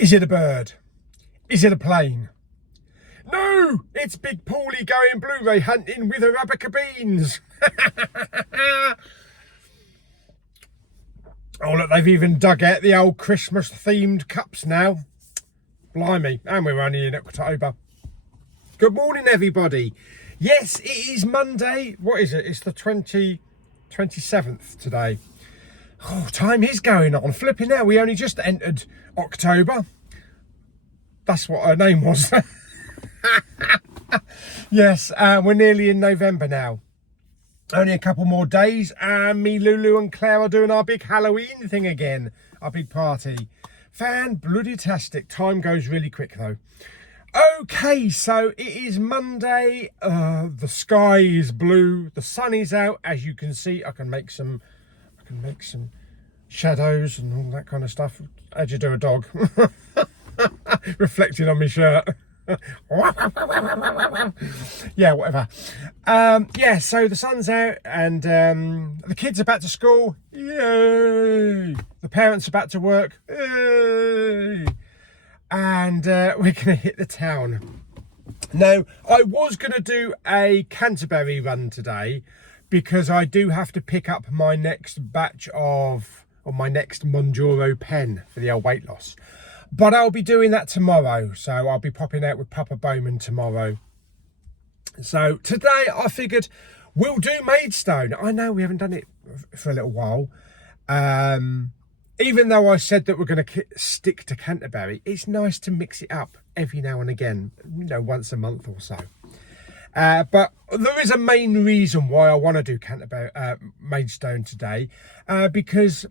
Is it a bird? Is it a plane? No, it's Big Pauly going Blu-ray hunting with Arabica beans. Oh look, they've even dug out the old Christmas themed cups now. Blimey, and we're only in October. Good morning everybody. Yes, it is Monday. What is it? It's the 27th today. Oh, time is going on. Flipping now, we only just entered October. That's what her name was. Yes, we're nearly in November now. Only a couple more days and me, Lulu and Claire are doing our big Halloween thing again. Our big party. Fan-bloody-tastic. Time goes really quick though. Okay, so it is Monday. The sky is blue. The sun is out. As you can see, I can make some shadows and all that kind of stuff. How'd you do a dog? Reflecting on my shirt. Yeah, whatever. Yeah, so the sun's out and the kids are back to school. Yay! The parents are back to work. Yay! And we're gonna hit the town. Now, I was gonna do a Canterbury run today because I do have to pick up my next batch of, or my next Monjuro pen for the old weight loss. But I'll be doing that tomorrow. So I'll be popping out with Papa Bowman tomorrow. So today I figured we'll do Maidstone. I know we haven't done it for a little while. Even though I said that we're going to stick to Canterbury, it's nice to mix it up every now and again, you know, once a month or so. But there is a main reason why I want to do Canterbury, Maidstone today, because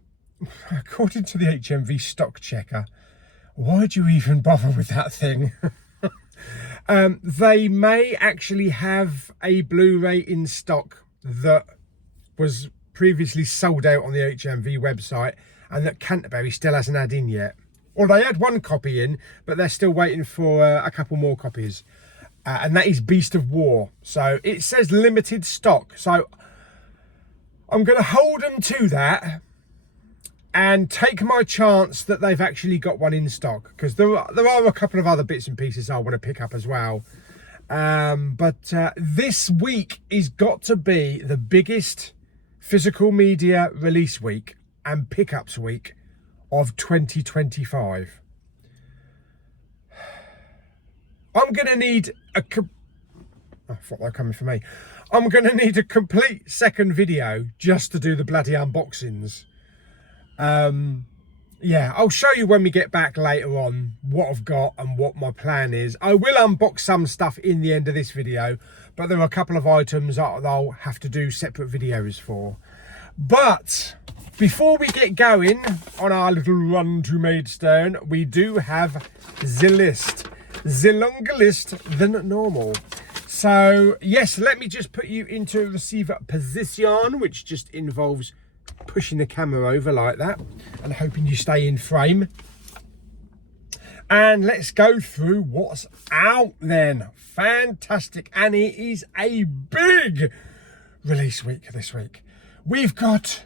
according to the HMV stock checker, why'd you even bother with that thing? They may actually have a Blu-ray in stock that was previously sold out on the HMV website and that Canterbury still hasn't had in yet. Or they had one copy in, but they're still waiting for a couple more copies. And that is Beast of War. So it says limited stock. So I'm going to hold them to that and take my chance that they've actually got one in stock, because there are a couple of other bits and pieces I want to pick up as well. But this week is got to be the biggest physical media release week and pickups week of 2025. I'm going to need I thought they were coming for me. I'm going to need a complete second video just to do the bloody unboxings. Yeah, I'll show you when we get back later on what I've got and what my plan is. I will unbox some stuff in the end of this video, but there are a couple of items that I'll have to do separate videos for. But before we get going on our little run to Maidstone, we do have the list. The longer list than normal. So yes, let me just put you into receiver position, which just involves pushing the camera over like that and hoping you stay in frame. And let's go through what's out then. Fantastic. And it is a big release week this week. We've got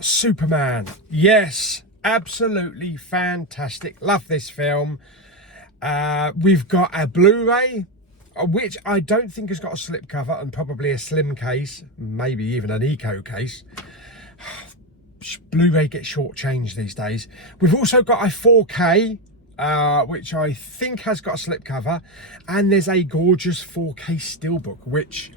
Superman. Yes, absolutely fantastic. Love this film. We've got a Blu-ray, which I don't think has got a slipcover and probably a slim case, maybe even an eco case. Blu-ray gets shortchanged these days. We've also got a 4K, which I think has got a slipcover, and there's a gorgeous 4K steelbook, which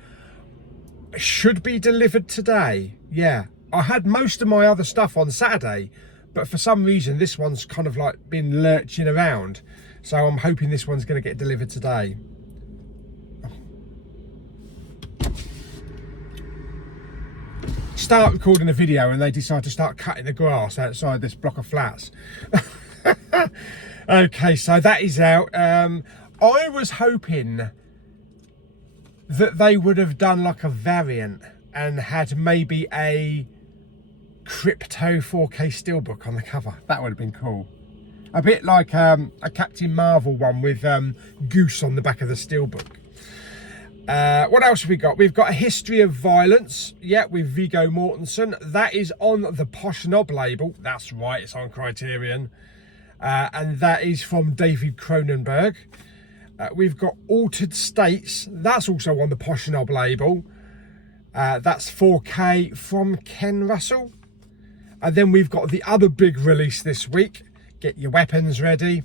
should be delivered today. Yeah, I had most of my other stuff on Saturday, but for some reason this one's kind of like been lurching around, so I'm hoping this one's going to get delivered today. Start recording a video and they decide to start cutting the grass outside this block of flats. Okay, so that is out. I was hoping that they would have done like a variant and had maybe a crypto 4K steelbook on the cover. That would have been cool. A bit like a Captain Marvel one with Goose on the back of the steelbook. What else have we got? We've got A History of Violence, yeah, with Viggo Mortensen. That is on the Posh Knob label. That's right, it's on Criterion. And that is from David Cronenberg. We've got Altered States. That's also on the Posh Knob label. That's 4K from Ken Russell. And then we've got the other big release this week. Get your weapons ready.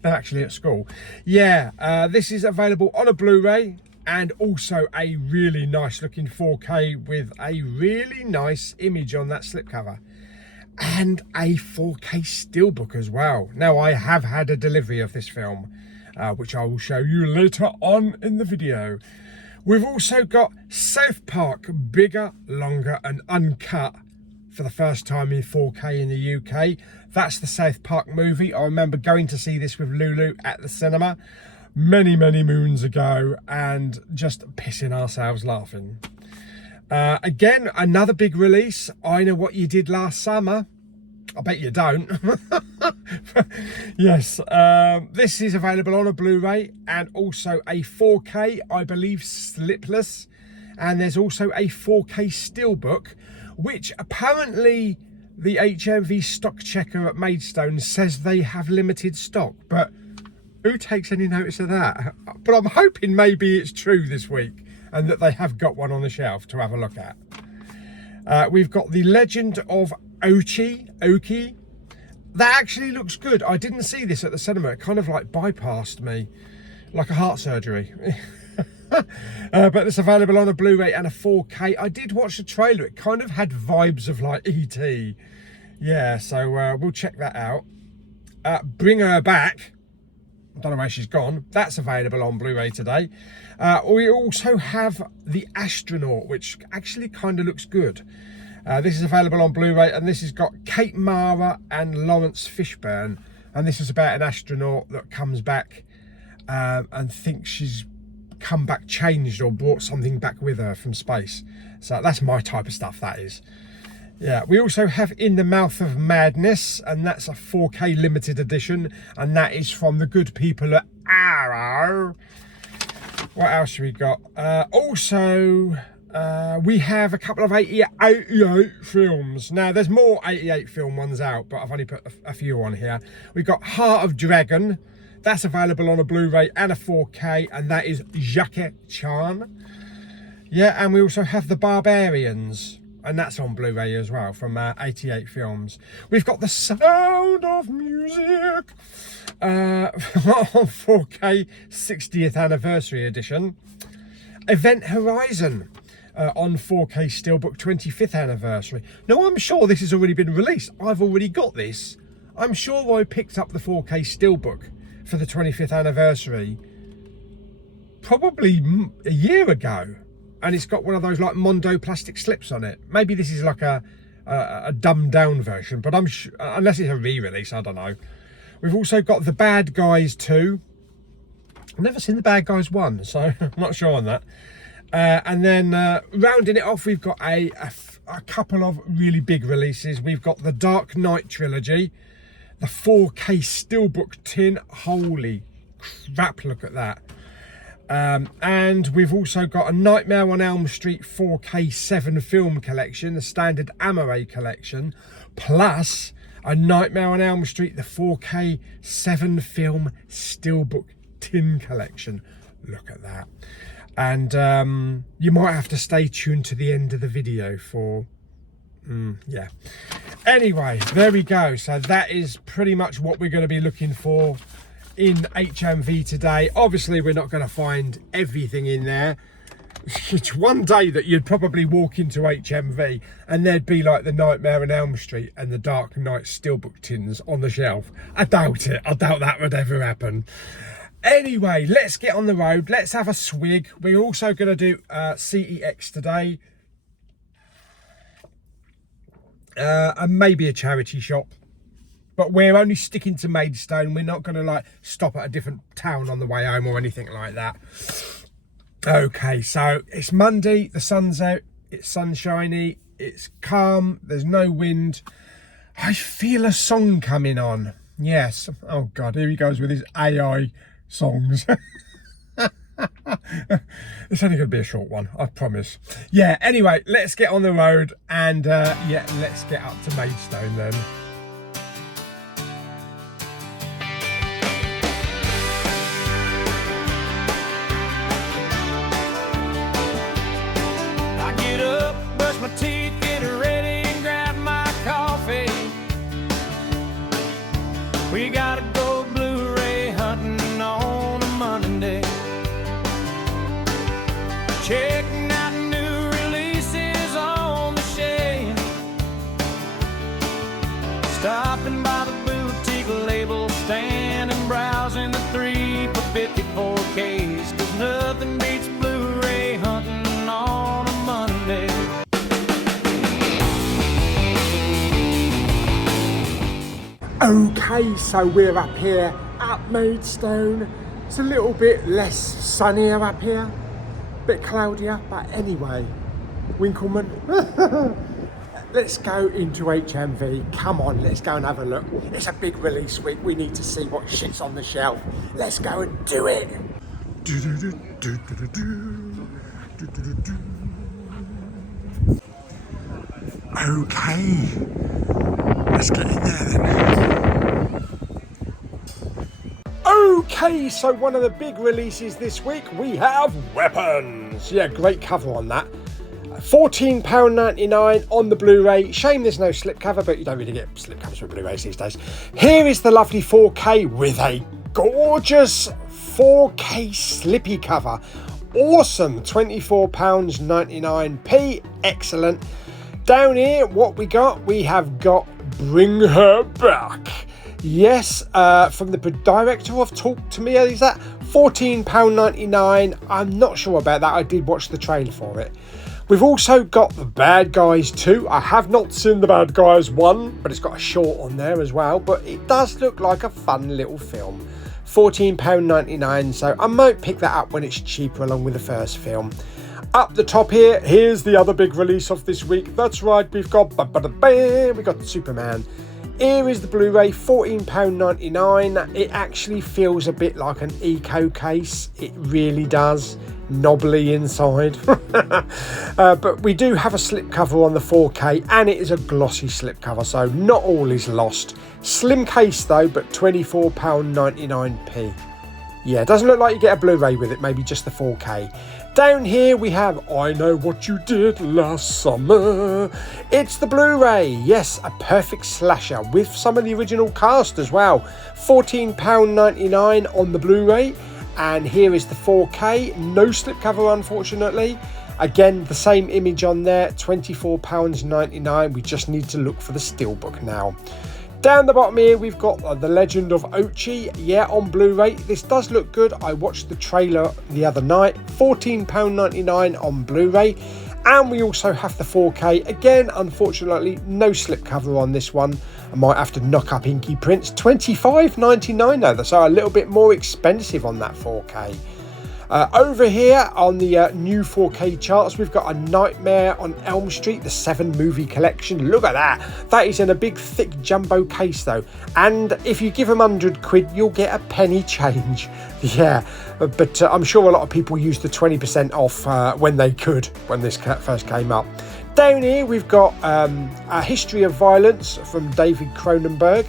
They're actually at school. Yeah, this is available on a Blu-ray and also a really nice looking 4K with a really nice image on that slipcover. And a 4K steelbook as well. Now, I have had a delivery of this film, which I will show you later on in the video. We've also got South Park, Bigger, Longer and Uncut for the first time in 4K in the UK. That's the South Park movie. I remember going to see this with Lulu at the cinema many moons ago and just pissing ourselves laughing. Again, another big release. I Know What You Did Last Summer. I bet you don't. Yes, this is available on a Blu-ray and also a 4K, I believe, slipless. And there's also a 4K steelbook, which apparently the HMV stock checker at Maidstone says they have limited stock. But who takes any notice of that? But I'm hoping maybe it's true this week and that they have got one on the shelf to have a look at. We've got The Legend of Oki. That actually looks good. I didn't see this at the cinema. It kind of like bypassed me, like a heart surgery. But it's available on a Blu-ray and a 4K. I did watch the trailer. It kind of had vibes of like E.T. Yeah, so we'll check that out. Bring Her Back. I don't know where she's gone. That's available on Blu-ray today. We also have The Astronaut, which actually kind of looks good. This is available on Blu-ray, and this has got Kate Mara and Lawrence Fishburne. And this is about an astronaut that comes back and thinks she's come back changed or brought something back with her from space. So that's my type of stuff, that is. Yeah, we also have In the Mouth of Madness, and that's a 4K limited edition, and that is from the good people at Arrow. What else have we got? We have a couple of 88 films. Now, there's more 88 film ones out, but I've only put a few on here. We've got Heart of Dragon. That's available on a Blu-ray and a 4K, and that is Jackie Chan. Yeah, and we also have The Barbarians, and that's on Blu-ray as well, from 88 films. We've got The Sound of Music on 4K 60th anniversary edition. Event Horizon on 4K Steelbook 25th anniversary. Now, I'm sure this has already been released. I've already got this. I'm sure I picked up the 4K Steelbook for the 25th anniversary probably a year ago. And it's got one of those like Mondo plastic slips on it. Maybe this is like a dumbed down version, but I'm sure, unless it's a re-release, I don't know. We've also got The Bad Guys 2. I've never seen The Bad Guys 1, so I'm not sure on that. And then rounding it off, we've got a couple of really big releases. We've got the Dark Knight trilogy, the 4K Steelbook tin. Holy crap, look at that. And we've also got a Nightmare on Elm Street 4K 7 film collection, the standard Amore collection, plus a Nightmare on Elm Street, the 4K 7 film steelbook tin collection. Look at that. And you might have to stay tuned to the end of the video for yeah. Anyway, there we go. So that is pretty much what we're going to be looking for in HMV today. Obviously, we're not going to find everything in there. It's one day that you'd probably walk into HMV and there'd be like the Nightmare on Elm Street and the Dark Knight steelbook tins on the shelf. I doubt it. I doubt that would ever happen. Anyway, let's get on the road. Let's have a swig. We're also going to do CEX today. And maybe a charity shop. But we're only sticking to Maidstone. We're not going to like stop at a different town on the way home or anything like that. Okay, so it's Monday. The sun's out. It's sunshiny. It's calm. There's no wind. I feel a song coming on. Yes. Oh, God. Here he goes with his AI songs. It's only going to be a short one, I promise. Yeah, anyway, let's get on the road and yeah, let's get up to Maidstone then. I get up, brush my teeth, get ready and grab my coffee. We gotta go Blu-ray hunting on a Monday. Checking out new releases on the shelf. Stopping by the boutique label stand and browsing the 3 for 54Ks. 'Cause nothing beats Blu-ray hunting on a Monday. Okay, so we're up here at Maidstone. It's a little bit less sunnier up here, bit cloudier, but anyway, Winkleman. Let's go into HMV. Come on, let's go and have a look. It's a big release week. We need to see what shit's on the shelf. Let's go and do it. Okay, let's get in there then. Okay, so one of the big releases this week, we have Weapons. Yeah, great cover on that. £14.99 on the Blu-ray. Shame there's no slipcover, but you don't really get slipcovers with Blu-rays these days. Here is the lovely 4K with a gorgeous 4K slippy cover. Awesome, £24.99. Excellent. Down here, what we got? We have got Bring Her Back. Yes, from the director of Talk to Me, is that £14.99? I'm not sure about that. I did watch the trailer for it. We've also got The Bad Guys 2. I have not seen The Bad Guys 1, but it's got a short on there as well. But it does look like a fun little film. £14.99, so I might pick that up when it's cheaper along with the first film. Up the top here, here's the other big release of this week. That's right, we've got Superman. Here is the Blu-ray, £14.99. It actually feels a bit like an eco case. It really does. Knobbly inside. But we do have a slipcover on the 4K, and it is a glossy slipcover, so not all is lost. Slim case though, but £24.99. Yeah, it doesn't look like you get a Blu-ray with it, maybe just the 4K. Down here we have I Know What You Did Last Summer. It's the Blu-ray. Yes, a perfect slasher with some of the original cast as well. £14.99 on the Blu-ray. And here is the 4K. No slipcover, unfortunately. Again, the same image on there, £24.99. We just need to look for the steelbook now. Down the bottom here, we've got The Legend of Ochi. Yeah, on Blu-ray. This does look good. I watched the trailer the other night. £14.99 on Blu-ray. And we also have the 4K. Again, unfortunately, no slipcover on this one. I might have to knock up Inky Prints. £25.99 though, so a little bit more expensive on that 4K. Over here on the new 4K charts, we've got A Nightmare on Elm Street, the 7 movie collection. Look at that. That is in a big, thick jumbo case, though. And if you give them £100, you'll get a penny change. Yeah, but I'm sure a lot of people used the 20% off when they could, when this first came up. Down here, we've got A History of Violence from David Cronenberg.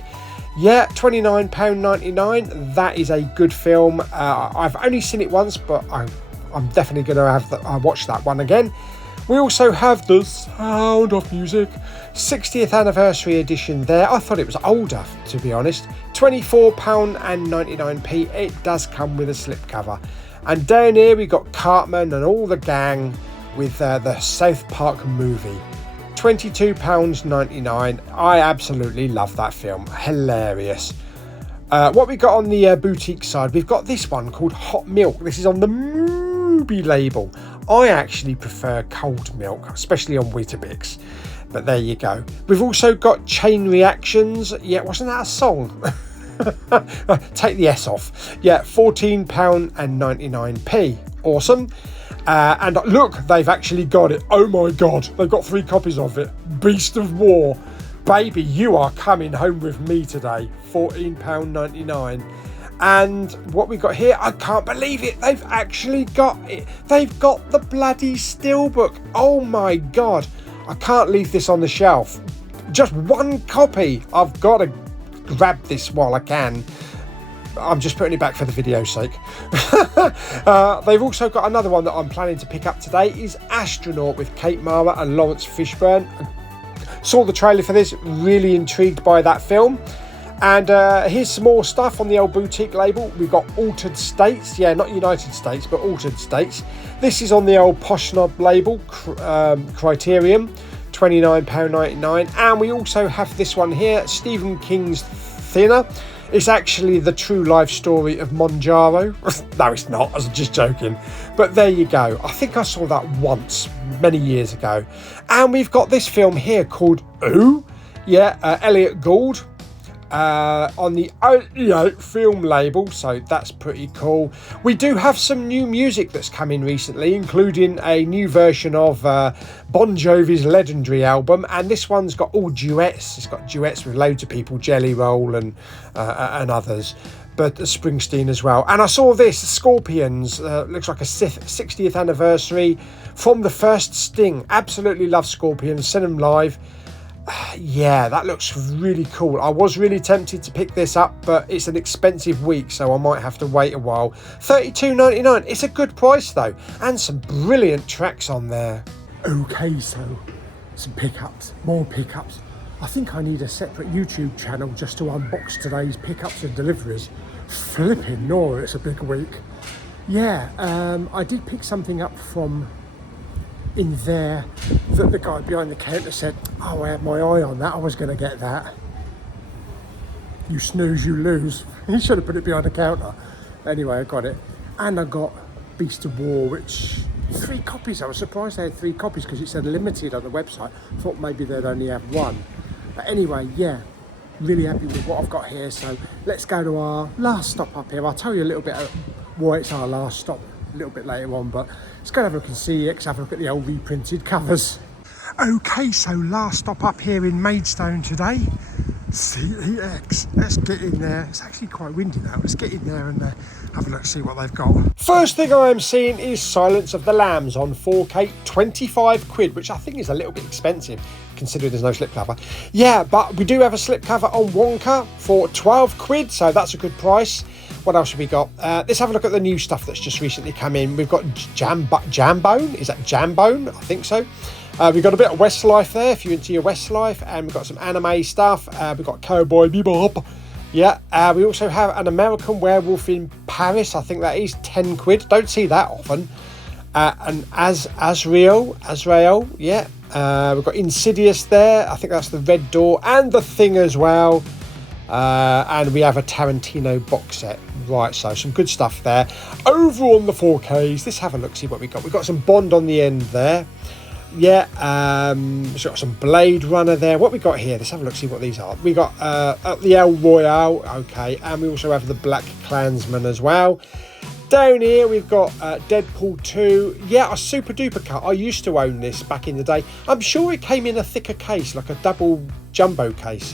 Yeah, £29.99. That is a good film. I've only seen it once, but I'm definitely going to watch that one again. We also have The Sound of Music, 60th anniversary edition there. I thought it was older, to be honest. £24.99. It does come with a slipcover. And down here we got Cartman and all the gang with the South Park movie. £22.99. I absolutely love that film. Hilarious. What we got on the boutique side, we've got this one called Hot Milk. This is on the Mubi label. I actually prefer cold milk, especially on Weetabix. But there you go. We've also got Chain Reactions. Yeah, wasn't that a song? Take the S off. Yeah, £14.99. Awesome. And look, they've actually got it. Oh my God, they've got 3 copies of it. Beast of War. Baby, you are coming home with me today. £14.99. And what we got here, I can't believe it, they've actually got it. They've got the bloody steelbook. Oh my God, I can't leave this on the shelf. Just one copy. I've got to grab this while I can. I'm just putting it back for the video's sake. They've also got another one that I'm planning to pick up today, is Astronaut with Kate Mara and Lawrence Fishburne. Saw the trailer for this, really intrigued by that film. And here's some more stuff on the old boutique label. We've got Altered States. Yeah, not United States, but Altered States. This is on the old Posh Snob label, Criterion, £29.99. And we also have this one here, Stephen King's Thinner. It's actually the true life story of Monjaro. No, it's not. I was just joking. But there you go. I think I saw that once, many years ago. And we've got this film here called Ooh. Yeah, Elliot Gould. On the film label, so that's pretty cool. We do have some new music that's come in recently, including a new version of Bon Jovi's legendary album, and this one's got all duets. It's got duets with loads of people, Jelly Roll and others, but Springsteen as well. And I saw this, Scorpions, looks like a 60th anniversary from the first Sting. Absolutely love Scorpions, seen them live. Yeah, that looks really cool. I was really tempted to pick this up, but it's an expensive week, so I might have to wait a while. $32.99. It's a good price though, and some brilliant tracks on there. Okay, so some pickups, more pickups. I think I need a separate YouTube channel just to unbox today's pickups and deliveries. Flipping Nora, it's a big week. Yeah, I did pick something up from in there that the guy behind the counter said, oh, I had my eye on that, I was going to get that. You snooze, you lose. He should have put it behind the counter. Anyway, I got it. And I got Beast of War, which 3 copies. I was surprised they had 3 copies because it said limited on the website. Thought maybe they'd only have 1. But anyway, yeah, really happy with what I've got here. So let's go to our last stop up here. I'll tell you a little bit of why it's our last stop a little bit later on, but let's go have a look and see it, have a look at the old reprinted covers. Okay, so last stop up here in Maidstone today, CEX. Let's get in there. It's actually quite windy now. Let's get in there and have a look, see what they've got. First thing I am seeing is Silence of the Lambs on 4K, 25 quid, which I think is a little bit expensive considering there's no slipcover. Yeah, but we do have a slipcover on Wonka for 12 quid, so that's a good price. What else have we got? Let's have a look at the new stuff that's just recently come in. We've got Jambone. Is that Jambone? I think so. We've got a bit of Westlife there, if you're into your Westlife. And we've got some anime stuff. We've got Cowboy Bebop. Yeah. We also have an American Werewolf in Paris. I think that is 10 quid. Don't see that often. And Azrael. Yeah. We've got Insidious there. I think that's the Red Door. And The Thing as well. And we have a Tarantino box set. Right, so some good stuff there. Over on the 4Ks, let's have a look, see what we got. We've got some Bond on the end there. Yeah, we've got some Blade Runner there. What we got here? Let's have a look, see what these are. We got the El Royale, okay, and we also have the Black Klansman as well. Down here we've got Deadpool 2. Yeah, a super duper cut. I used to own this back in the day. I'm sure it came in a thicker case, like a double jumbo case.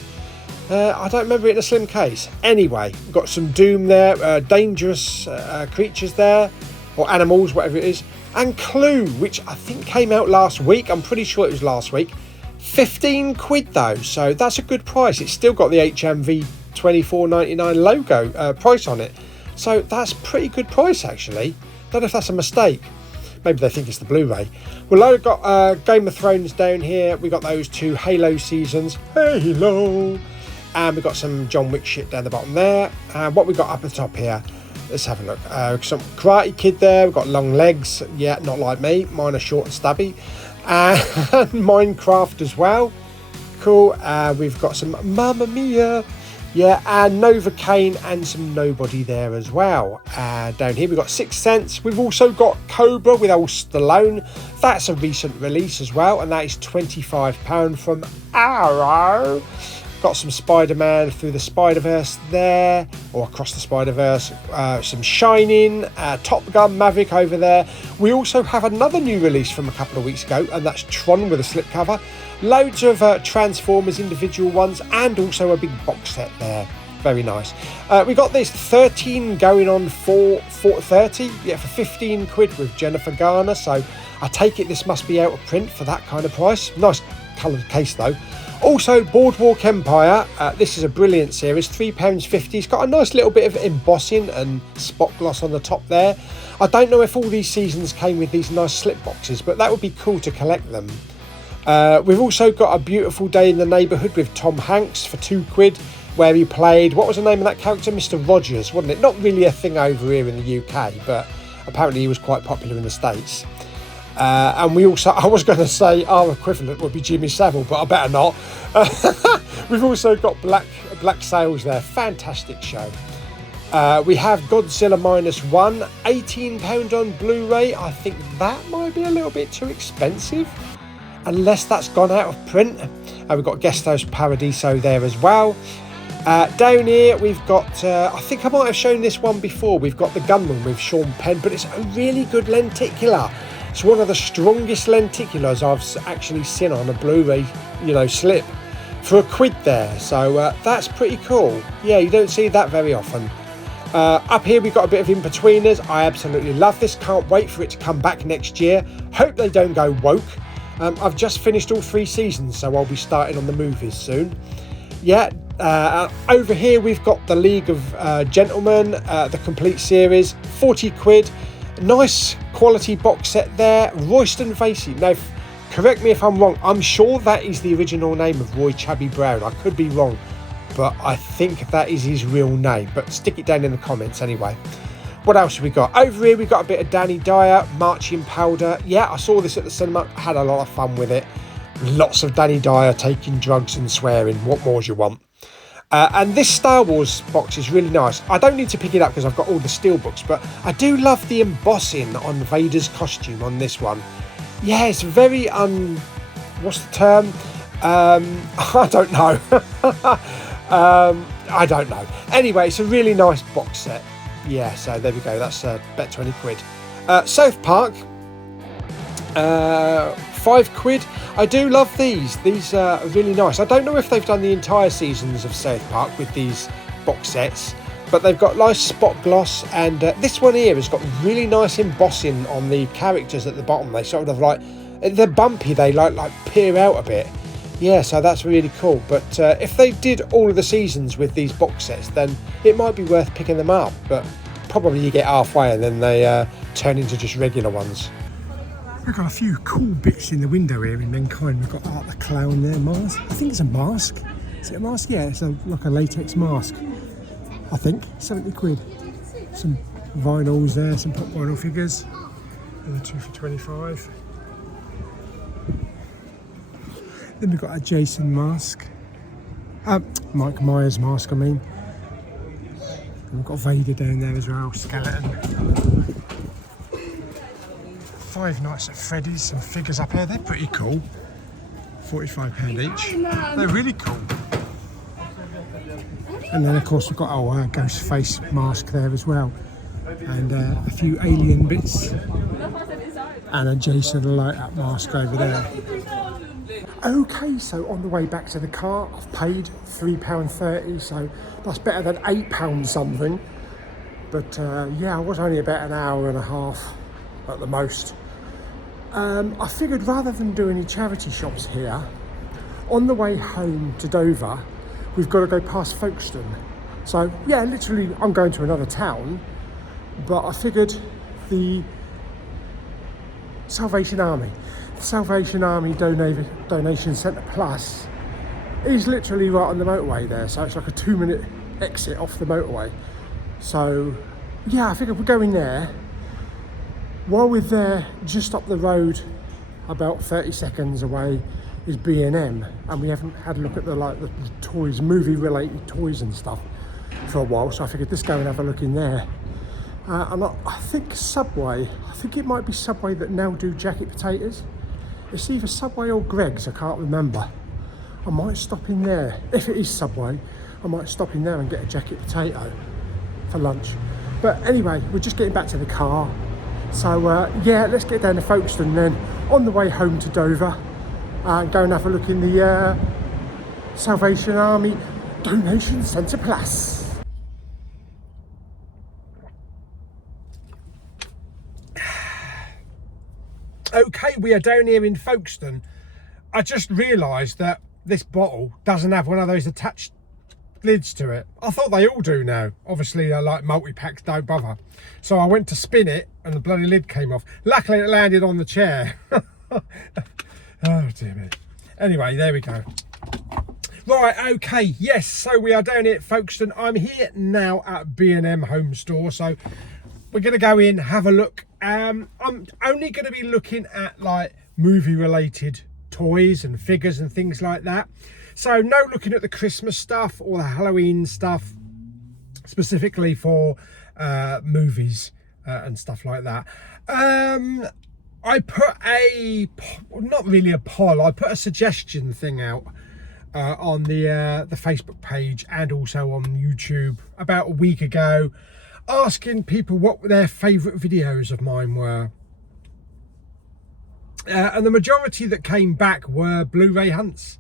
I don't remember it in a slim case. Anyway, we've got some Doom there, dangerous creatures there, or animals, whatever it is. And Clue, which I think came out last week. I'm pretty sure it was last week. 15 quid though, so that's a good price. It's still got the HMV 24.99 logo price on it. So that's pretty good price actually. Don't know if that's a mistake. Maybe they think it's the Blu-ray. Well, I've got Game of Thrones down here. We got those 2 Halo seasons. Halo. And we've got some John Wick shit down the bottom there. And what we got up at the top here, let's have a look. Some Karate Kid there. We've got long legs. Yeah, not like me. Mine are short and stubby. And Minecraft as well. Cool. We've got some Mamma Mia. Yeah, and Novocaine and some Nobody there as well. Down here we've got Sixth Sense. We've also got Cobra with old Stallone. That's a recent release as well, and that is £25 from Arrow. Got some Spider-Man Through the Spider-Verse there, or Across the Spider-Verse. Some Shining, Top Gun Maverick over there. We also have another new release from a couple of weeks ago, and that's Tron with a slipcover. Loads of Transformers individual ones, and also a big box set there. very nice. We got this 13 going on for 30, yeah, for 15 quid with Jennifer Garner. So I take it this must be out of print for that kind of price. Nice coloured case though. Also, Boardwalk Empire. This is a brilliant series, £3.50. It's got a nice little bit of embossing and spot gloss on the top there. I don't know if all these seasons came with these nice slip boxes, but that would be cool to collect them. We've also got A Beautiful Day in the Neighbourhood with Tom Hanks for 2 quid, where he played, what was the name of that character? Mr. Rogers, wasn't it? Not really a thing over here in the UK, but apparently he was quite popular in the States. And we also, I was going to say our equivalent would be Jimmy Savile, but I better not. We've also got Black Sails there, fantastic show. We have Godzilla -1, £18 on Blu-ray. I think that might be a little bit too expensive, unless that's gone out of print. We've got Guest House Paradiso there as well. Down here we've got, I think I might have shown this one before, we've got The Gunman with Sean Penn, but it's a really good lenticular. It's one of the strongest lenticulars I've actually seen on a Blu-ray, you know, slip, for £1 there. So that's pretty cool. Yeah, you don't see that very often. Up here we've got a bit of In-Betweeners. I absolutely love this. Can't wait for it to come back next year. Hope they don't go woke. I've just finished all 3 seasons, so I'll be starting on the movies soon. Yeah, over here we've got The League of Gentlemen, the complete series, 40 quid. Nice quality box set there. Royston Vasey. Now, correct me if I'm wrong. I'm sure that is the original name of Roy Chubby Brown. I could be wrong, but I think that is his real name. But stick it down in the comments anyway. What else have we got? Over here we've got a bit of Danny Dyer, Marching Powder. Yeah, I saw this at the cinema. Had a lot of fun with it. Lots of Danny Dyer taking drugs and swearing. What more do you want? And this Star Wars box is really nice. I don't need to pick it up because I've got all the steel books, but I do love the embossing on Vader's costume on this one. Yeah, it's very, what's the term? I don't know. I don't know. Anyway, it's a really nice box set. Yeah, so there we go. That's bet 20 quid. South Park, 5 quid. I do love these. These are really nice. I don't know if they've done the entire seasons of South Park with these box sets, but they've got nice spot gloss, and this one here has got really nice embossing on the characters at the bottom. They sort of like, they're bumpy, they like peer out a bit. Yeah, so that's really cool. But if they did all of the seasons with these box sets, then it might be worth picking them up, but probably you get halfway and then they turn into just regular ones. We've got a few cool bits in the window here in Mankind. We've got Art the Clown there, mask. I think it's a mask. Is it a mask? Yeah, it's like a latex mask. I think 70 quid. Some vinyls there, some pop vinyl figures. And the 2 for 25. Then we've got a Jason mask. Mike Myers mask, I mean. And we've got Vader down there as well, skeleton. 5 Nights at Freddy's, some figures up here, they're pretty cool. £45 each. They're really cool. And then of course we've got our ghost face mask there as well. And a few alien bits. And a Jason light up mask over there. Okay, so on the way back to the car, I've paid £3.30, so that's better than £8 something. But yeah, I was only about an hour and a half at the most. I figured rather than do any charity shops here, on the way home to Dover, we've got to go past Folkestone. So yeah, literally I'm going to another town, but I figured the Salvation Army Donation Centre Plus is literally right on the motorway there, so it's like a 2-minute exit off the motorway. So yeah, I figured we're going there. While we're there, just up the road, about 30 seconds away, is B&M, and we haven't had a look at the toys, movie-related toys and stuff for a while. So I figured let's go and have a look in there. And I think Subway. I think it might be Subway that now do jacket potatoes. It's either Subway or Greggs. I can't remember. I might stop in there. If it is Subway, I might stop in there and get a jacket potato for lunch. But anyway, we're just getting back to the car. So yeah, let's get down to Folkestone then. On the way home to Dover, go and have a look in the Salvation Army Donation Centre Plus. Okay, we are down here in Folkestone. I just realised that this bottle doesn't have one of those attached lids to it. I thought they all do now. Obviously, they're like multi-packs, don't bother. So I went to spin it and the bloody lid came off. Luckily, it landed on the chair. Oh, dear me. Anyway, there we go. Right, okay, yes, so we are down here at Folkestone. I'm here now at B&M Home Store, so we're going to go in, have a look. I'm only going to be looking at like movie-related toys and figures and things like that. So no looking at the Christmas stuff or the Halloween stuff, specifically for movies and stuff like that. I put not really a poll, I put a suggestion thing out on the Facebook page and also on YouTube about a week ago, asking people what their favourite videos of mine were. And the majority that came back were Blu-ray hunts,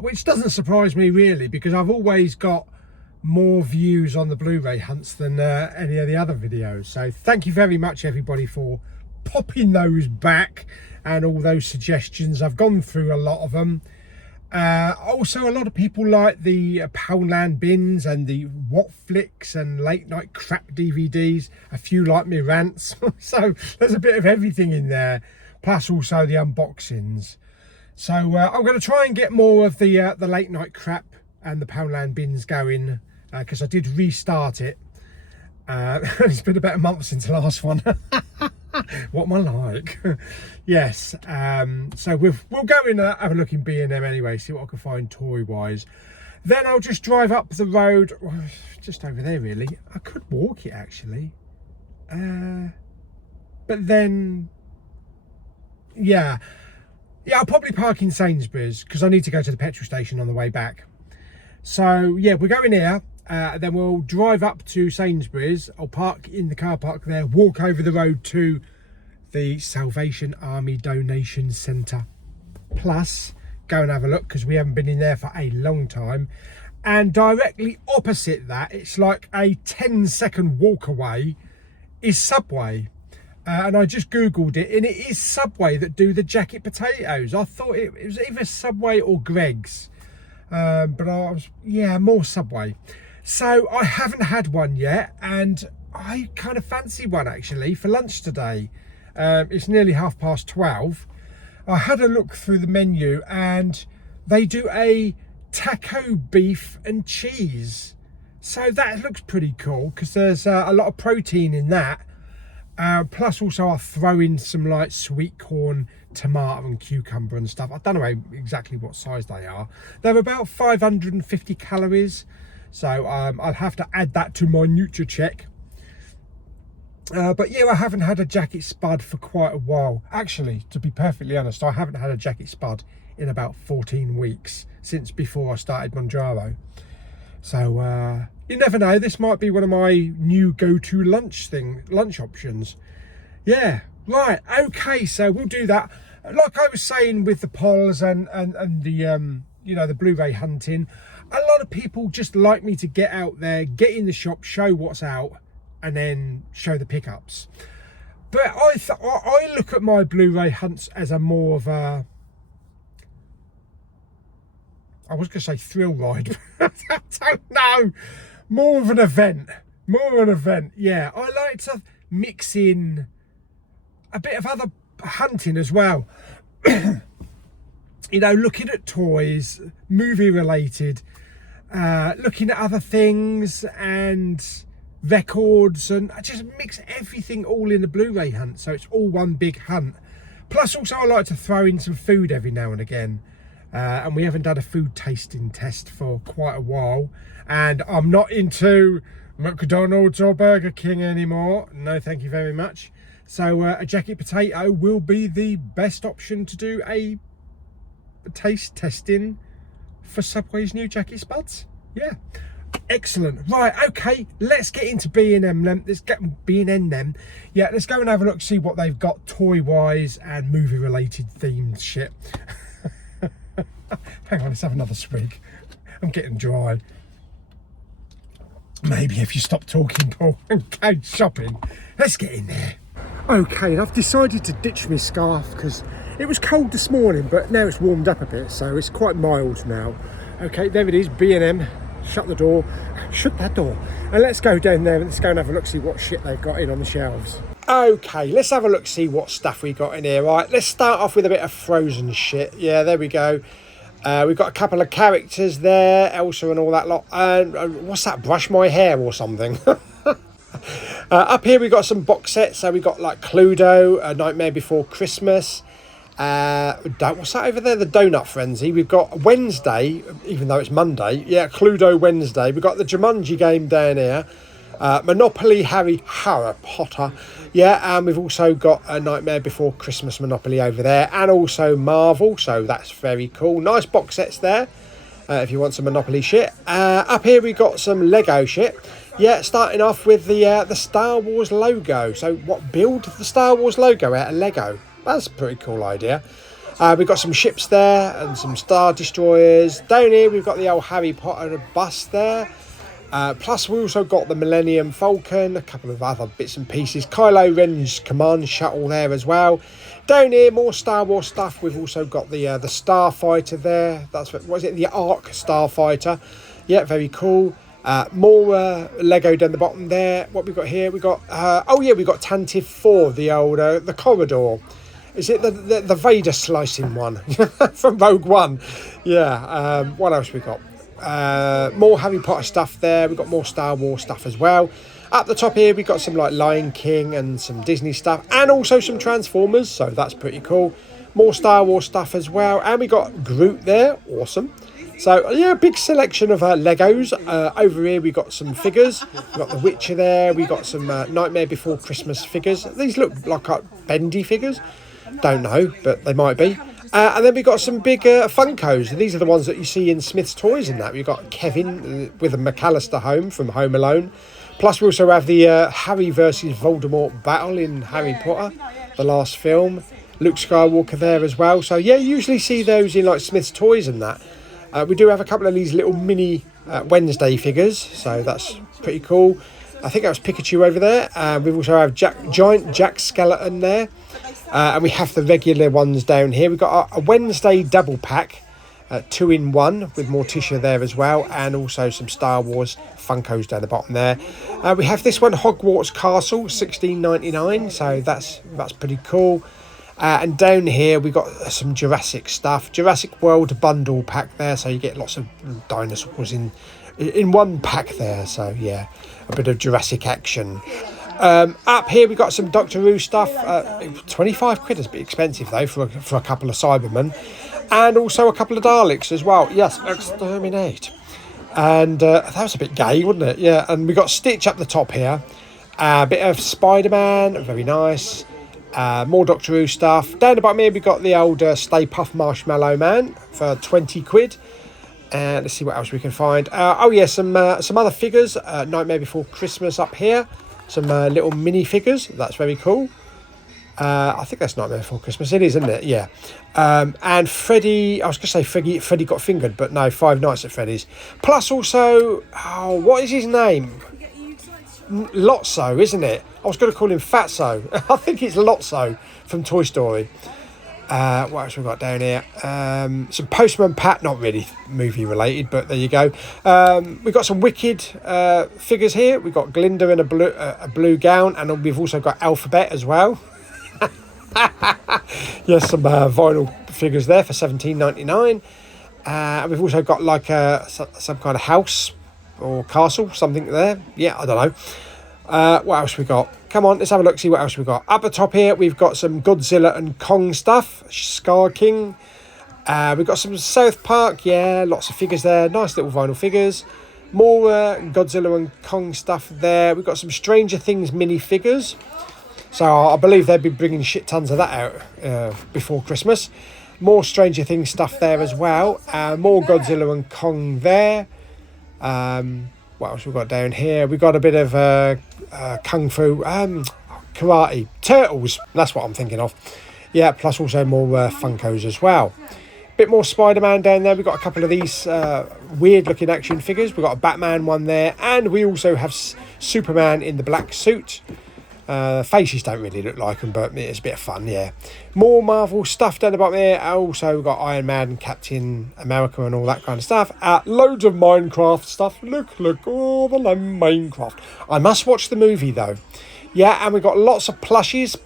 which doesn't surprise me really, because I've always got more views on the Blu-ray hunts than any of the other videos. So thank you very much everybody for popping those back and all those suggestions. I've gone through a lot of them. Also, a lot of people like the Poundland bins and the What Flicks and late night crap DVDs. A few like me rants. So there's a bit of everything in there, plus also the unboxings. So I'm going to try and get more of the late night crap and the Poundland bins going, because I did restart it. It's been about a month since the last one. What am I like? Yes, so we'll go in and have a look in B&M anyway, see what I can find toy wise. Then I'll just drive up the road, just over there really. I could walk it actually, but then yeah, I'll probably park in Sainsbury's because I need to go to the petrol station on the way back. So yeah, we're going here. Then we'll drive up to Sainsbury's. I'll park in the car park there, walk over the road to the Salvation Army Donation Centre Plus, go and have a look because we haven't been in there for a long time. And directly opposite that, it's like a 10-second walk away, is Subway. And I just googled it, and it is Subway that do the jacket potatoes. I thought it was either Subway or Greggs, but I was, yeah, more Subway. So I haven't had one yet, and I kind of fancy one actually for lunch today. It's nearly 12:30. I had a look through the menu and they do a taco beef and cheese. So that looks pretty cool because there's a lot of protein in that. Plus also I'll throw in some like sweet corn, tomato and cucumber and stuff. I don't know exactly what size they are. They're about 550 calories. So I'll have to add that to my NutriCheck. But yeah, I haven't had a jacket spud for quite a while. Actually, to be perfectly honest, I haven't had a jacket spud in about 14 weeks since before I started Monjaro. So you never know, this might be one of my new go-to lunch options. Yeah, right, okay, so we'll do that. Like I was saying with the polls and the you know, the Blu-ray hunting, a lot of people just like me to get out there, get in the shop, show what's out, and then show the pickups. But I look at my Blu-ray hunts as a more of a, I was going to say thrill ride, I don't know, more of an event, yeah. I like to mix in a bit of other hunting as well. You know, looking at toys, movie related, looking at other things and records, and I just mix everything all in the Blu-ray hunt, so it's all one big hunt. Plus also I like to throw in some food every now and again, and we haven't done a food tasting test for quite a while, and I'm not into McDonald's or Burger King anymore, no thank you very much. So a jacket potato will be the best option to do a taste testing for Subway's new jacket spuds. Yeah, excellent. Right, okay, let's get into B&M then. Let's get B&M then. Yeah, let's go and have a look, see what they've got toy wise and movie related themed shit. Hang on, let's have another swig. I'm getting dry. Maybe if you stop talking, Paul, and go shopping. Let's get in there. Okay, I've decided to ditch my scarf because it was cold this morning, but now it's warmed up a bit, so it's quite mild now. Okay, there it is, B&M. Shut the door. Shut that door. And let's go down there and let's go and have a look, see what shit they've got in on the shelves. Okay, let's have a look, see what stuff we got in here. Right, let's start off with a bit of Frozen shit. Yeah, there we go. We've got a couple of characters there, Elsa and all that lot. What's that, Brush My Hair or something? Up here we got some box sets. So we got like Cluedo, A Nightmare Before Christmas. What's that over there? The Donut Frenzy. We've got Wednesday, even though it's Monday. Yeah, Cluedo Wednesday. We've got the Jumanji game down here. Monopoly Harry Potter. Yeah, and we've also got A Nightmare Before Christmas Monopoly over there, and also Marvel, so that's very cool. Nice box sets there, if you want some Monopoly shit. Up here we got some Lego shit. Yeah, starting off with the Star Wars logo. So what, build the Star Wars logo out of Lego? That's a pretty cool idea. We've got some ships there and some Star Destroyers. Down here we've got the old Harry Potter bust there. Plus we also got the Millennium Falcon, a couple of other bits and pieces. Kylo Ren's command shuttle there as well. Down here, more Star Wars stuff. We've also got the Starfighter there. That's what is it? The Arc Starfighter. Yeah, very cool. More Lego down the bottom there. What we got here? We got we got Tantive 4, the old the corridor. Is it the Vader slicing one from Rogue One? Yeah. What else we got? More Harry Potter stuff there. We've got more Star Wars stuff as well. Up the top here we've got some like Lion King and some Disney stuff, and also some Transformers, so that's pretty cool. More Star Wars stuff as well, and we got Groot there. Awesome. So yeah, big selection of Legos. Over here we got some figures. We've got the Witcher there. We got some Nightmare Before Christmas figures. These look like bendy figures. Don't know, but they might be. And then we got some big Funkos. These are the ones that you see in Smith's Toys and that. We've got Kevin with a McAllister home from Home Alone. Plus we also have the Harry versus Voldemort battle in Harry Potter, the last film. Luke Skywalker there as well. So yeah, you usually see those in like Smith's Toys and that. We do have a couple of these little mini Wednesday figures, so that's pretty cool. I think that was Pikachu over there. We also have giant Jack Skeleton there. And we have the regular ones down here. We've got a Wednesday double pack, 2-in-1 with Morticia there as well, and also some Star Wars Funkos down the bottom there. We have this one, Hogwarts Castle, $16.99, so that's pretty cool. And down here we got some Jurassic stuff, Jurassic World bundle pack there, so you get lots of dinosaurs in one pack there. So yeah, a bit of Jurassic action. Up here we got some Doctor Who stuff. 25 quid is a bit expensive though for a couple of Cybermen, and also a couple of Daleks as well. Yes, exterminate. And that was a bit gay, wasn't it? Yeah. And we got Stitch up the top here. A bit of Spider-Man, very nice. More Doctor Who stuff. Down the bottom here we got the old Stay Puft Marshmallow Man for 20 quid. And let's see what else we can find. Some other figures. Nightmare Before Christmas up here. Some little mini figures. That's very cool. I think that's Nightmare Before Christmas. It is, isn't it? Yeah. And Freddy. I was going to say Freddy Got Fingered, but no, Five Nights at Freddy's. Plus also, what is his name? Lotso, isn't it? I was going to call him Fatso. I think it's Lotso from Toy Story. What else we got down here? Some Postman Pat, not really movie related, but there you go. We've got some Wicked figures here. We've got Glinda in a blue gown, and we've also got Alphabet as well. Yes, some vinyl figures there for $17.99. We've also got like some kind of house or castle, something there. Yeah, I don't know. What else we got? Come on, let's have a look, see what else we got. Up the top here, we've got some Godzilla and Kong stuff. Scar King. We've got some South Park. Yeah, lots of figures there. Nice little vinyl figures. More Godzilla and Kong stuff there. We've got some Stranger Things mini figures. So I believe they'll be bringing shit tons of that out before Christmas. More Stranger Things stuff there as well. More Godzilla and Kong there. What else we've got down here? We've got a bit of Kung Fu, karate, Turtles. That's what I'm thinking of. Yeah, plus also more Funkos as well. Bit more Spider-Man down there. We've got a couple of these weird looking action figures. We've got a Batman one there, and we also have Superman in the black suit. Faces don't really look like them, but it's a bit of fun, yeah. More Marvel stuff down the bottom there. Also, we've got Iron Man and Captain America and all that kind of stuff. Loads of Minecraft stuff. Look, all the Minecraft. I must watch the movie, though. Yeah, and we've got lots of plushies.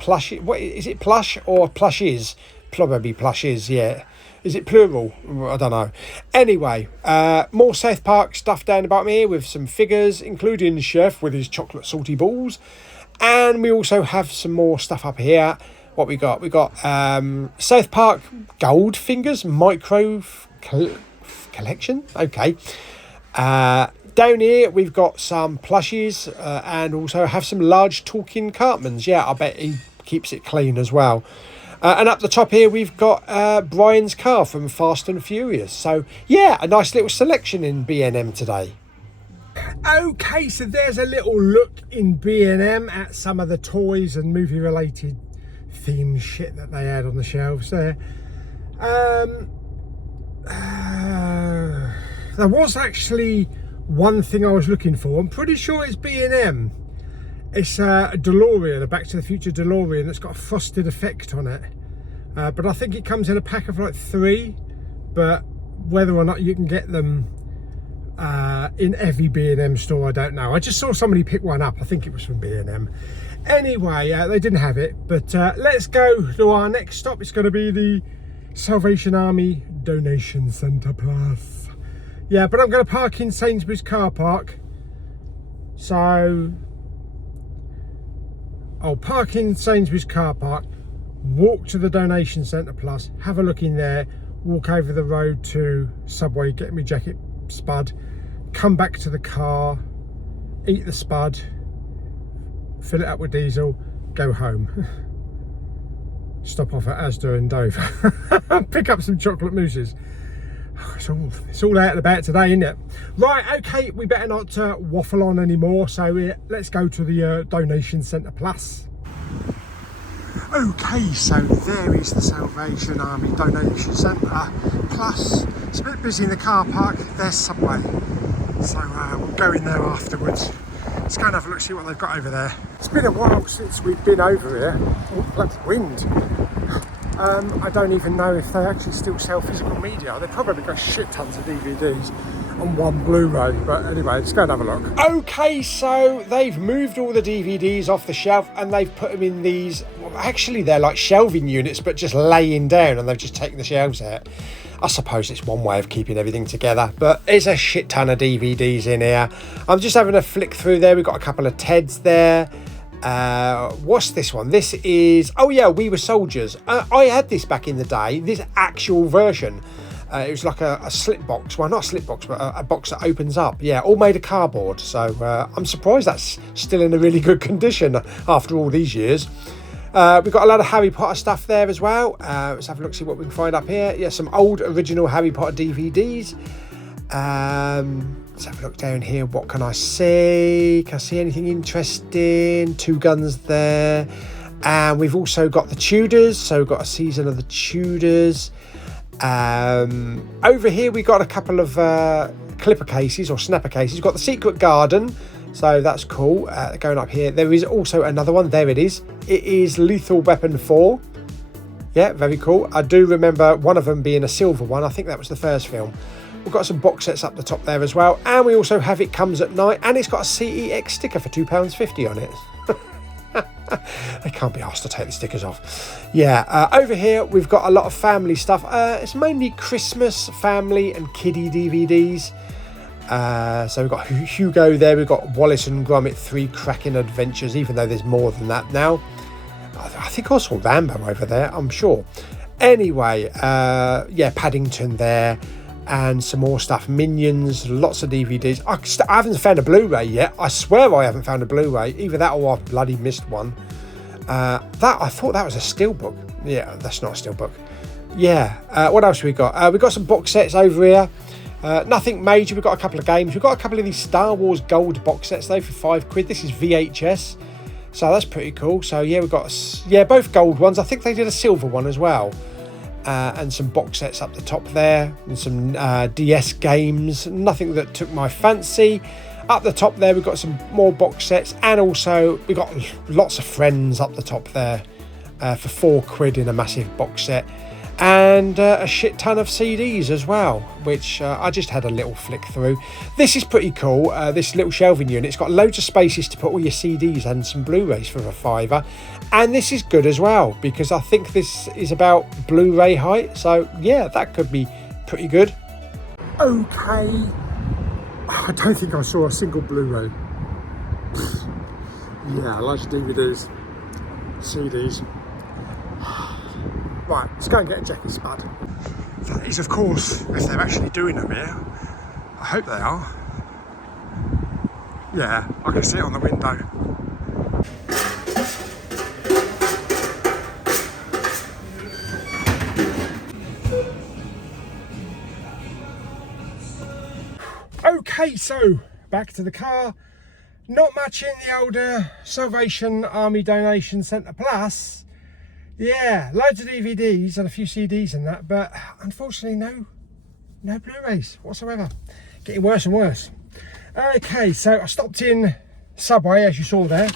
What is it, plush or plushies? Probably plushies, yeah. Is it plural? I don't know. Anyway, more South Park stuff down the bottom here with some figures, including Chef with his chocolate salty balls. And we also have some more stuff up here. What we got? We got South Park gold fingers, micro collection. Okay. Down here we've got some plushies and also have some large talking Cartmans. Yeah, I bet he keeps it clean as well. And up the top here we've got Brian's car from Fast and Furious. So yeah, a nice little selection in B&M today. Okay, so there's a little look in B&M at some of the toys and movie related themed shit that they had on the shelves there. There was actually one thing I was looking for. I'm pretty sure it's B&M. It's a DeLorean, a Back to the Future DeLorean that's got a frosted effect on it. But I think it comes in a pack of like 3, but whether or not you can get them in every B&M store, I don't know. I just saw somebody pick one up. I think it was from B&M. Anyway, they didn't have it, but let's go to our next stop. It's going to be the Salvation Army Donation Centre Plus. Yeah, but I'm going to park in Sainsbury's car park. So I'll park in Sainsbury's car park, walk to the Donation Centre Plus, have a look in there, walk over the road to Subway, get me jacket spud, come back to the car, eat the spud, fill it up with diesel, go home. Stop off at Asda and Dover. Pick up some chocolate mousses. It's all out and about today, isn't it? Right, okay, we better not waffle on anymore, so let's go to the Donation Centre Plus. Okay, so there is the Salvation Army Donation Centre Plus. It's a bit busy in the car park. There's Subway, so we'll go in there afterwards. Let's go and have a look, see what they've got over there. It's been a while since we've been over here. Oh, bloody wind. I don't even know if they actually still sell physical media. They've probably got shit tons of DVDs and one Blu-ray, but anyway, let's go and have a look. Okay, so they've moved all the DVDs off the shelf and they've put them in these, well, actually they're like shelving units, but just laying down, and they've just taken the shelves out. I suppose it's one way of keeping everything together, but there's a shit ton of DVDs in here. I'm just having a flick through there. We've got a couple of Teds there. What's this one? This is, oh yeah, We Were Soldiers. I had this back in the day, this actual version. It was like a slip box, well not a slip box, but a box that opens up. Yeah, all made of cardboard, so I'm surprised that's still in a really good condition after all these years. We've got a lot of Harry Potter stuff there as well. Let's have a look, see what we can find up here. Yeah, some old original Harry Potter DVDs. Let's have a look down here. What can I see? Can I see anything interesting? Two Guns there. And we've also got the Tudors. So we've got a season of the Tudors. Over here we got a couple of clipper cases or snapper cases. We've got the Secret Garden. So that's cool. Going up here. There is also another one. There it is. It is Lethal Weapon 4. Yeah, very cool. I do remember one of them being a silver one. I think that was the first film. We've got some box sets up the top there as well, and we also have It Comes at Night, and it's got a CEX sticker for £2.50 on it. They can't be asked to take the stickers off. Yeah, over here we've got a lot of family stuff. It's mainly Christmas, family and kiddie DVDs. So we've got Hugo there, we've got Wallace and Gromit 3 Cracking Adventures, even though there's more than that now. I think I saw Rambo over there, I'm sure. Anyway, yeah, Paddington there. And some more stuff, Minions, lots of DVDs. I haven't found a Blu-ray yet. I swear I haven't found a Blu-ray. Either that or I've bloody missed one. I thought that was a steelbook. Yeah, that's not a steelbook. Yeah, what else have we got? We've got some box sets over here. Nothing major. We've got a couple of games. We've got a couple of these Star Wars gold box sets though for £5. This is VHS. So that's pretty cool. So yeah, we've got both gold ones. I think they did a silver one as well. and some box sets up the top there, and some DS games. Nothing that took my fancy. Up the top there we've got some more box sets, and also we've got lots of Friends up the top there for £4 in a massive box set, and a shit ton of CDs as well, which I just had a little flick through. This is pretty cool, this little shelving unit. It's got loads of spaces to put all your CDs and some Blu-rays for a £5, and this is good as well because I think this is about Blu-ray height, so yeah, that could be pretty good. Okay, I don't think I saw a single Blu-ray. Yeah, loads of DVDs, CDs. Right, let's go and get a jacket spud. That is, of course, if they're actually doing them here. I hope they are. Yeah, I can see it on the window. Okay, so back to the car. Not much in the older Salvation Army Donation Centre Plus. Yeah, loads of DVDs and a few CDs and that, but unfortunately no Blu-rays whatsoever. Getting worse and worse. Okay, so I stopped in Subway, as you saw there.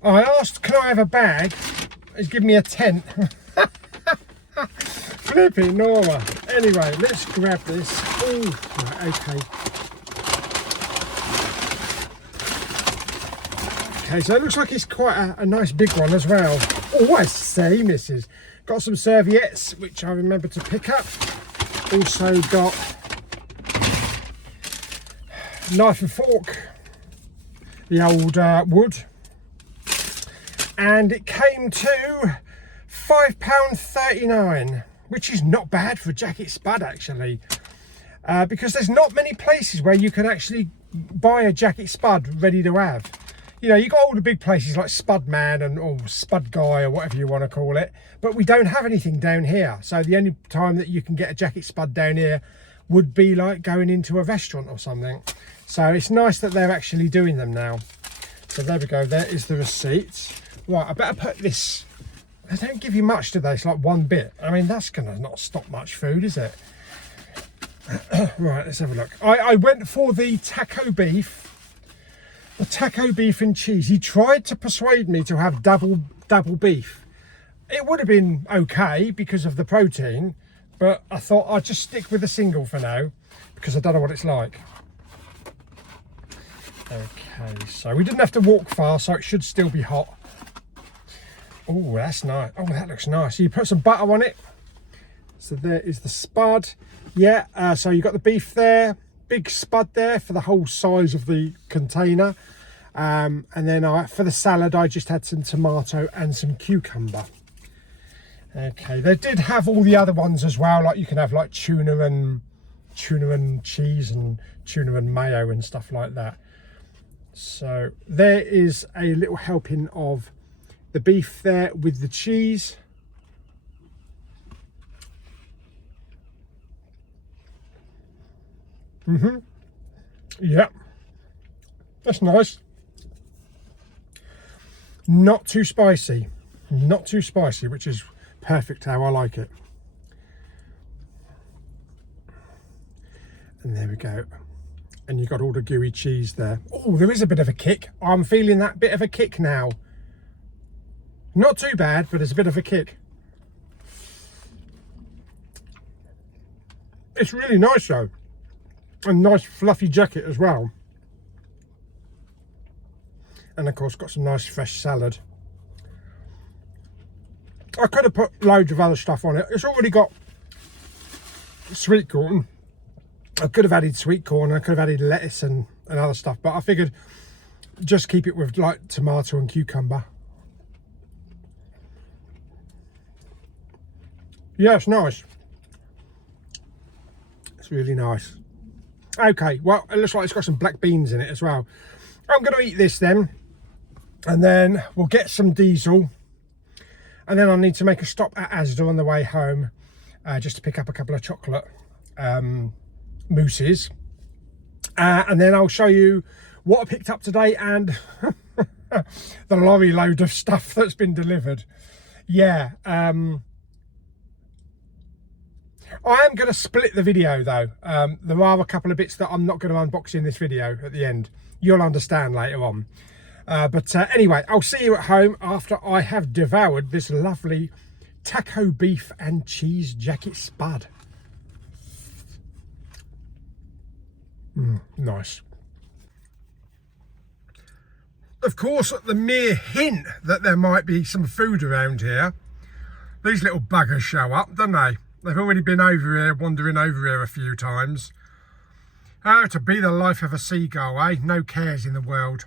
I asked, can I have a bag? He's given me a tent. Flipping Nora. Anyway, let's grab this. Oh, right, okay. Okay, so it looks like it's quite a nice big one as well. Oh, I say, missus. Got some serviettes, which I remember to pick up. Also got knife and fork, the old wood. And it came to £5.39, which is not bad for a jacket spud, actually. Because there's not many places where you can actually buy a jacket spud ready to have. You know, you've got all the big places like Spudman or Spud Guy or whatever you want to call it, but we don't have anything down here. So the only time that you can get a jacket spud down here would be like going into a restaurant or something. So it's nice that they're actually doing them now. So there we go, there is the receipt. Right, I better put this, they don't give you much, do they? It's like one bit. I mean, that's gonna not stop much food, is it? Right, let's have a look. I went for the taco beef. The taco beef and cheese. He tried to persuade me to have double beef. It would have been okay because of the protein, but I thought I'd just stick with a single for now because I don't know what it's like. Okay, so we didn't have to walk far, so it should still be hot. Oh, that's nice. Oh, that looks nice. So you put some butter on it. So there is the spud. Yeah, so you got the beef there. Big spud there for the whole size of the container, and then for the salad I just had some tomato and some cucumber. Okay, they did have all the other ones as well, like you can have like tuna and cheese and tuna and mayo and stuff like that. So there is a little helping of the beef there with the cheese. Yeah, that's nice. Not too spicy, which is perfect how I like it. And there we go. And you got all the gooey cheese there. Oh, there is a bit of a kick. I'm feeling that bit of a kick now. Not too bad, but there's a bit of a kick. It's really nice though. A nice fluffy jacket as well, and of course got some nice fresh salad. I could have put loads of other stuff on it. It's already got sweet corn. I could have added sweet corn, I could have added lettuce and other stuff, but I figured just keep it with like tomato and cucumber. Yeah, it's nice. It's really nice. Okay, well, it looks like it's got some black beans in it as well. I'm going to eat this then, and then we'll get some diesel, and then I'll need to make a stop at Asda on the way home, just to pick up a couple of chocolate mousses, and then I'll show you what I picked up today and the lorry load of stuff that's been delivered. Yeah, I am going to split the video though. There are a couple of bits that I'm not going to unbox in this video at the end. You'll understand later on. But anyway, I'll see you at home after I have devoured this lovely taco beef and cheese jacket spud. Nice. Of course, the mere hint that there might be some food around here, these little buggers show up, don't they? They've already been over here, wandering over here a few times. Oh, to be the life of a seagull, eh? No cares in the world.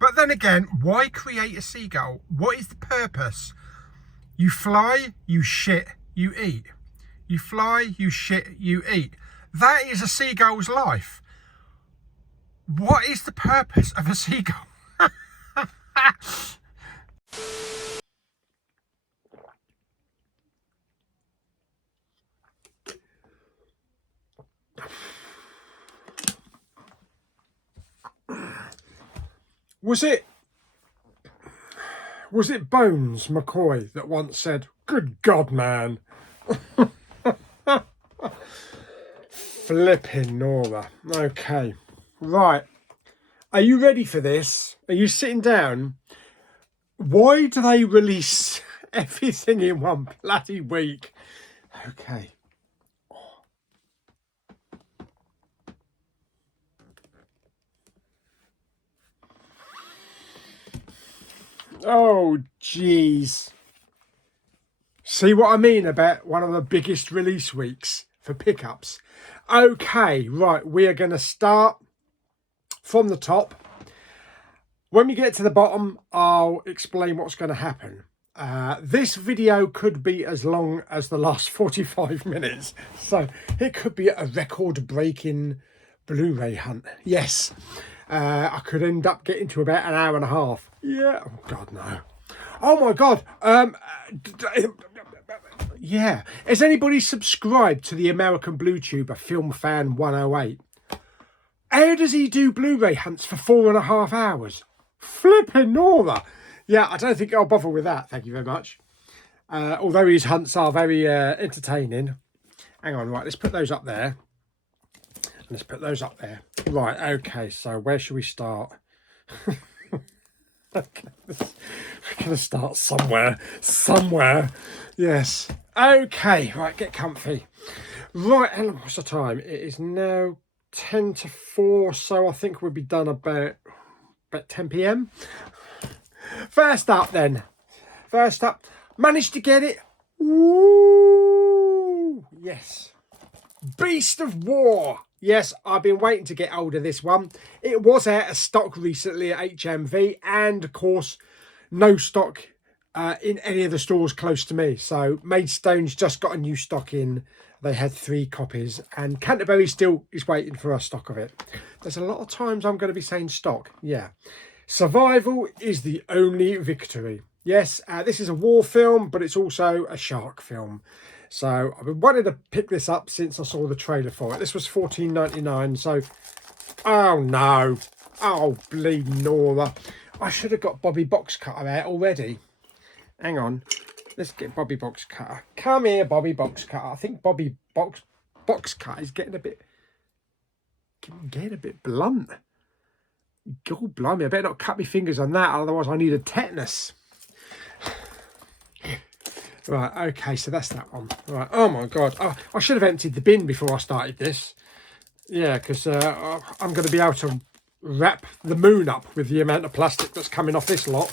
But then again, why create a seagull? What is the purpose? You fly, you shit, you eat. You fly, you shit, you eat. That is a seagull's life. What is the purpose of a seagull? Was it Bones McCoy that once said, "Good God, man"? Flipping Nora. Okay, right. Are you ready for this? Are you sitting down? Why do they release everything in one bloody week? Okay. Oh, jeez. See what I mean about one of the biggest release weeks for pickups? Okay, right, we are going to start from the top. When we get to the bottom, I'll explain what's going to happen. This video could be as long as the last 45 minutes. So it could be a record-breaking Blu-ray hunt. Yes, I could end up getting to about an hour and a half. Yeah, oh God, no. Oh my God. Yeah. Has anybody subscribed to the American Bluetuber Film Fan 108? How does he do Blu-ray hunts for 4.5 hours? Flipping Nora. Yeah, I don't think I'll bother with that. Thank you very much. Although his hunts are very entertaining. Hang on, right, let's put those up there. Let's put those up there. Right, okay, so where should we start? Okay, we're going to start somewhere. Somewhere. Yes. Okay, right, get comfy. Right, and what's the time? It is now 10 to 4, so I think we'll be done about 10 p.m. First up then. First up, managed to get it. Woo! Yes. Beast of War. Yes, I've been waiting to get hold of this one. It was out of stock recently at HMV, and of course, no stock in any of the stores close to me. So Maidstone's just got a new stock in. They had 3 copies, and Canterbury still is waiting for a stock of it. There's a lot of times I'm going to be saying stock. Yeah. Survival is the only victory. Yes, this is a war film, but it's also a shark film. So I've been wanting to pick this up since I saw the trailer for it. This was $14.99. So, oh no. Oh, bleed Nora. I should have got Bobby Box Cutter out already. Hang on. Let's get Bobby Box Cutter. Come here, Bobby Box Cutter. I think Bobby Box Cutter is getting a bit blunt. God blimey, I better not cut my fingers on that, otherwise I need a tetanus. Right, okay, so that's that one. Right, oh my God. Oh, I should have emptied the bin before I started this. Yeah, because I'm going to be able to wrap the moon up with the amount of plastic that's coming off this lot.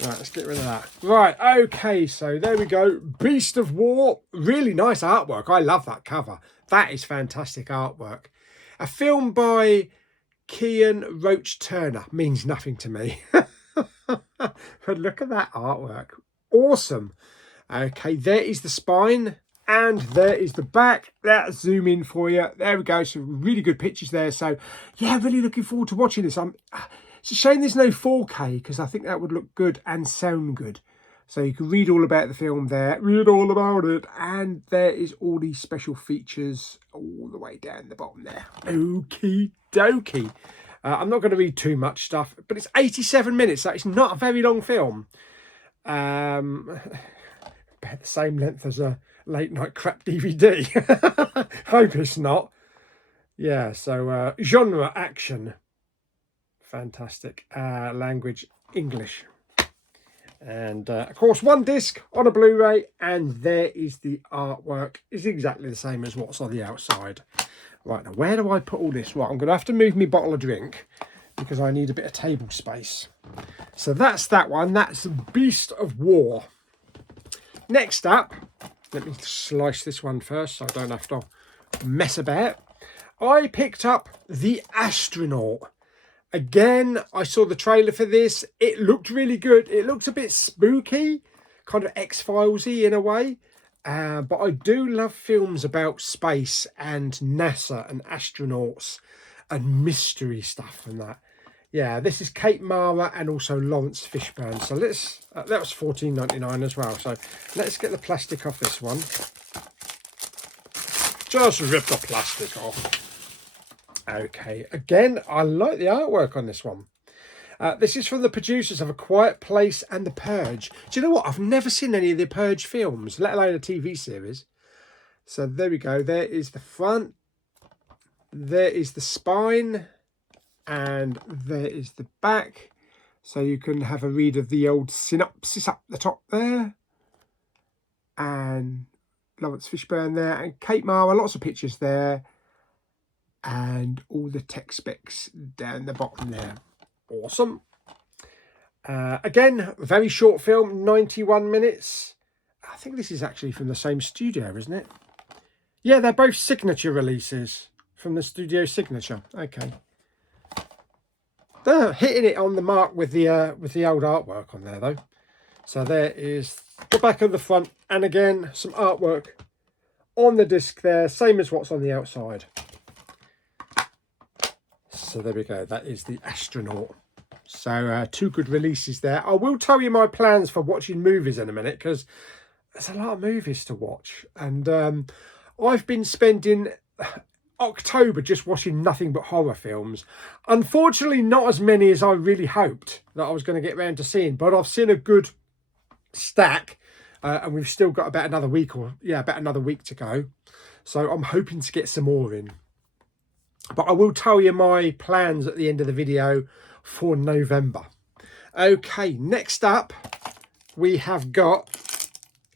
Right, let's get rid of that. Right, okay, so there we go. Beast of War. Really nice artwork. I love that cover. That is fantastic artwork. A film by Kian Roach Turner. Means nothing to me. But look at that artwork. Awesome. Okay, there is the spine and there is the back. Let's zoom in for you. There we go. Some really good pictures there. So yeah, really looking forward to watching this. It's a shame there's no 4K because I think that would look good and sound good. So you can read all about the film there, read all about it, and there is all these special features all the way down the bottom there. Okie dokie. I'm not going to read too much stuff, but it's 87 minutes, so it's not a very long film. About the same length as a late night crap DVD. Hope it's not. Yeah, so genre action. Fantastic. Language English. And of course, one disc on a Blu-ray, and there is the artwork. It's exactly the same as what's on the outside. Right, now where do I put all this? Right, I'm going to have to move my bottle of drink because I need a bit of table space. So that's that one. That's Beast of War. Next up, let me slice this one first so I don't have to mess about. I picked up The Astronaut. Again, I saw the trailer for this. It looked really good. It looked a bit spooky, kind of X-Files-y in a way. But I do love films about space and NASA and astronauts and mystery stuff and that. Yeah, this is Kate Mara and also Lawrence Fishburne. So let's, that was $14.99 as well. So let's get the plastic off this one. Just rip the plastic off. Okay, again, I like the artwork on this one. This is from the producers of A Quiet Place and The Purge. Do you know what? I've never seen any of the Purge films, let alone a TV series. So there we go. There is the front. There is the spine. And there is the back. So you can have a read of the old synopsis up the top there. And Lawrence Fishburne there. And Kate Mara, lots of pictures there. And all the tech specs down the bottom there. Awesome. Again, very short film, 91 minutes. I think this is actually from the same studio, isn't it? Yeah, they're both signature releases from the studio Signature. Okay. They're hitting it on the mark with the old artwork on there, though. So there is the back of the front. And again, some artwork on the disc there. Same as what's on the outside. So there we go. That is The Astronaut. So two good releases there. I will tell you my plans for watching movies in a minute because there's a lot of movies to watch. And I've been spending October just watching nothing but horror films. Unfortunately, not as many as I really hoped that I was going to get around to seeing. But I've seen a good stack. And we've still got about another week to go. So I'm hoping to get some more in. But I will tell you my plans at the end of the video for November. Okay, next up we have got,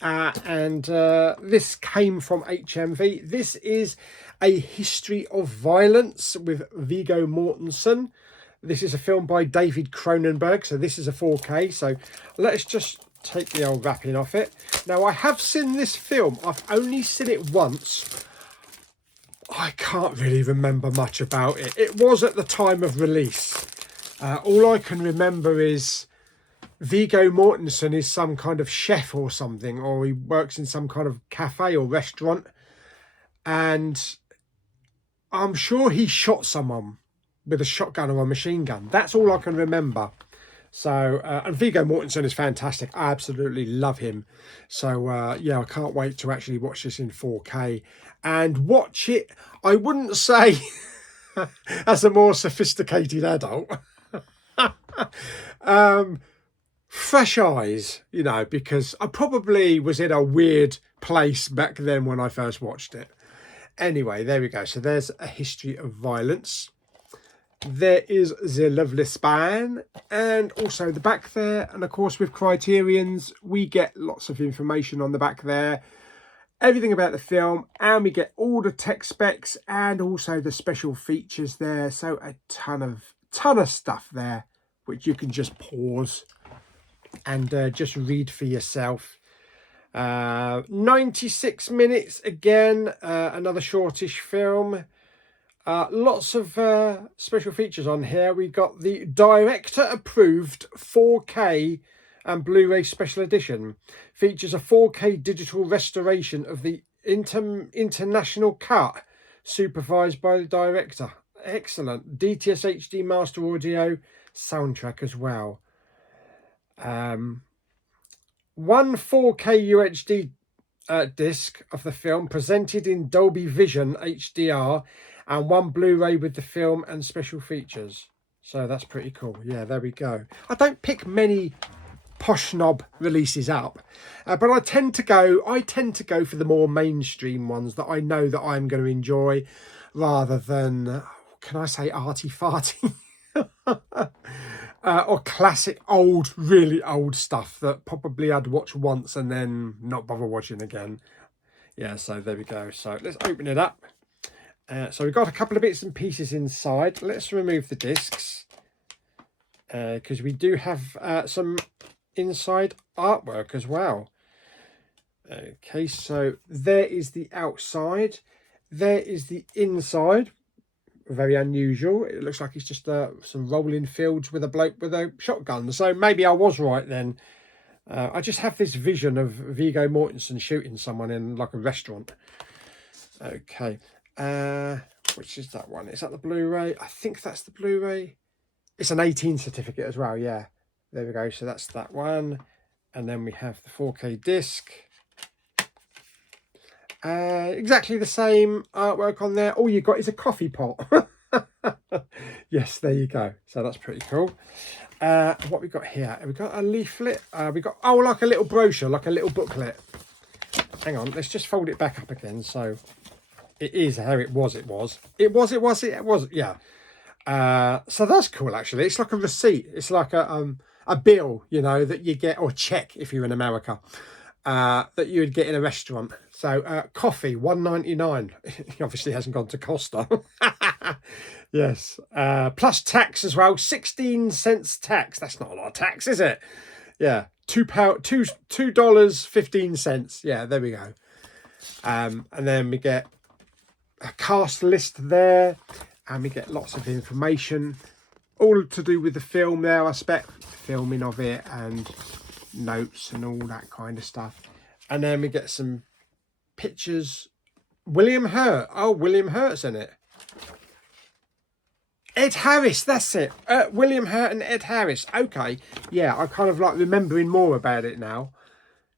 this came from HMV. This is A History of Violence with Viggo Mortensen. This is a film by David Cronenberg, so this is a 4K. So let's just take the old wrapping off it. Now, I have seen this film. I've only seen it once. I can't really remember much about it. It was at the time of release. All I can remember is Viggo Mortensen is some kind of chef or something, or he works in some kind of cafe or restaurant. And I'm sure he shot someone with a shotgun or a machine gun. That's all I can remember. So, and Viggo Mortensen is fantastic. I absolutely love him. So, yeah, I can't wait to actually watch this in 4K. And watch it, I wouldn't say as a more sophisticated adult. Fresh eyes, you know, because I probably was in a weird place back then when I first watched it. Anyway, there we go. So there's A History of Violence. There is The Lovely Spine, and also the back there. And of course, with Criterions, we get lots of information on the back there. Everything about the film, and we get all the tech specs and also the special features there. So a ton of stuff there, which you can just pause and just read for yourself. 96 minutes again, another shortish film. Lots of special features on here. We got the director approved 4K and Blu-ray special edition. Features a 4K digital restoration of the international cut, supervised by the director. Excellent. DTS HD master audio, soundtrack as well. One 4K UHD disc of the film presented in Dolby Vision HDR, and one Blu-ray with the film and special features. So that's pretty cool. Yeah, there we go. I don't pick many posh snob releases up. But I tend to go for the more mainstream ones that I know that I'm going to enjoy, rather than, can I say, arty farty? Or classic old, really old stuff that probably I'd watch once and then not bother watching again. Yeah, so there we go. So let's open it up. So we've got a couple of bits and pieces inside. Let's remove the discs, because we do have some inside artwork as well. Okay, so there is the outside. There is the inside. Very unusual. It looks like it's just some rolling fields with a bloke with a shotgun. So maybe I was right then. I just have this vision of Viggo Mortensen shooting someone in like a restaurant. Okay. Which is that one? Is that the Blu-ray? I think that's the Blu-ray. It's an 18 certificate as well. Yeah. There we go. So that's that one. And then we have the 4K disc. Exactly the same artwork on there. All you got is a coffee pot. Yes, there you go. So that's pretty cool. What we got here? We got a leaflet. We got, oh, like a little brochure, like a little booklet. Hang on, let's just fold it back up again. So it is how it was. It was. Yeah. So that's cool. Actually, it's like a receipt. It's like a bill, you know, that you get, or check if you're in America. That you would get in a restaurant. So coffee, $1.99. He obviously hasn't gone to Costa. Yes. Plus tax as well, 16 cents tax. That's not a lot of tax, is it? Yeah, $2.15. Yeah, there we go. And then we get a cast list there, and we get lots of information, all to do with the film there, I expect, filming of it and notes and all that kind of stuff. And then we get some pictures. William Hurt. Oh, William Hurt's in it. Ed Harris, that's it. William Hurt and Ed Harris. Okay. Yeah, I'm kind of like remembering more about it now.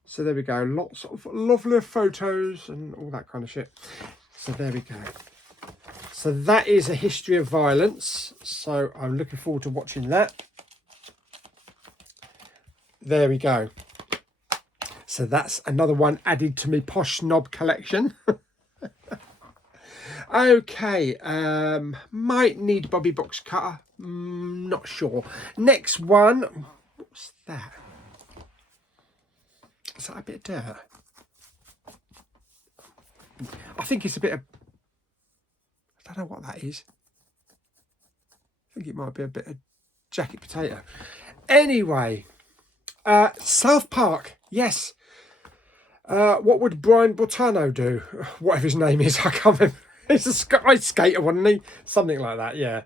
So there we go. Lots of lovely photos and all that kind of shit. So there we go. So that is A History of Violence. So I'm looking forward to watching that. There we go. So that's another one added to my posh snob collection. Okay, might need a Bobby box cutter. Not sure. Next one. What's that? Is that a bit of dirt? I think it's a bit of, I don't know what that is. I think it might be a bit of jacket potato. Anyway, South Park. Yes. What would Brian Bottano do? Whatever his name is, I can't remember. He's a ice skater, wasn't he? Something like that, yeah.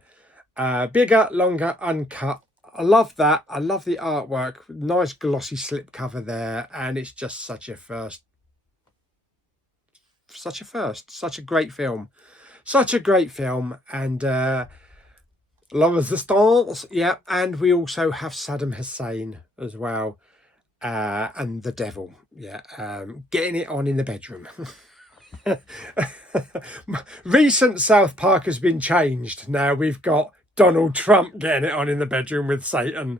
Bigger, longer, uncut. I love that. I love the artwork. Nice glossy slipcover there. And it's just such a first. Such a first. Such a great film. Such a great film. And La Resistance. Yeah. And we also have Saddam Hussein as well. And the devil. Yeah. Getting it on in the bedroom. Recent South Park has been changed. Now we've got Donald Trump getting it on in the bedroom with Satan,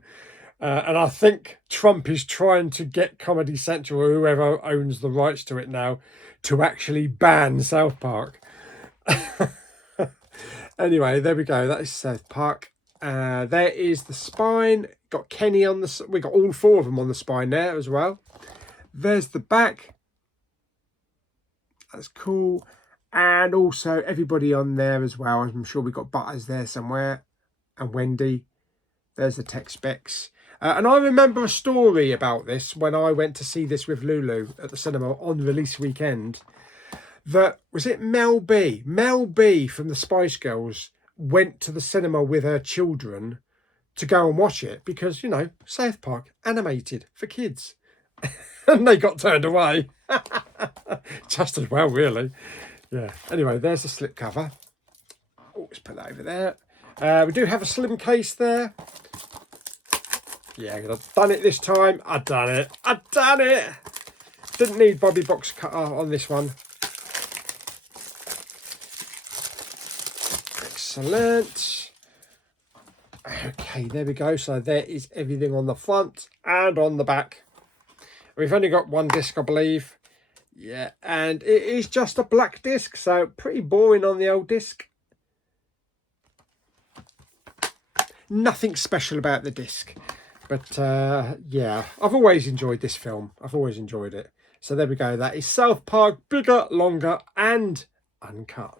and I think Trump is trying to get Comedy Central or whoever owns the rights to it now to actually ban South Park. Anyway, there we go. That is South Park. There is the spine. Got Kenny on the. We got all four of them on the spine there as well. There's the back. That's cool. And also everybody on there as well. I'm sure we've got Butters there somewhere. And Wendy. There's the tech specs. And I remember a story about this when I went to see this with Lulu at the cinema on release weekend. That, was it Mel B? Mel B from the Spice Girls went to the cinema with her children to go and watch it. Because, you know, South Park, animated for kids. And they got turned away. Just as well, really. Yeah. Anyway, there's the slip cover. Oh, let's put that over there. We do have a slim case there. Yeah, I've done it this time. I've done it. I've done it. Didn't need Bobby box cutter on this one. Excellent. Okay, there we go. So there is everything on the front and on the back. We've only got one disc, I believe. Yeah, and it is just a black disc, so pretty boring on the old disc. Nothing special about the disc. But yeah, I've always enjoyed this film. I've always enjoyed it. So there we go. That is South Park, bigger, longer, and uncut.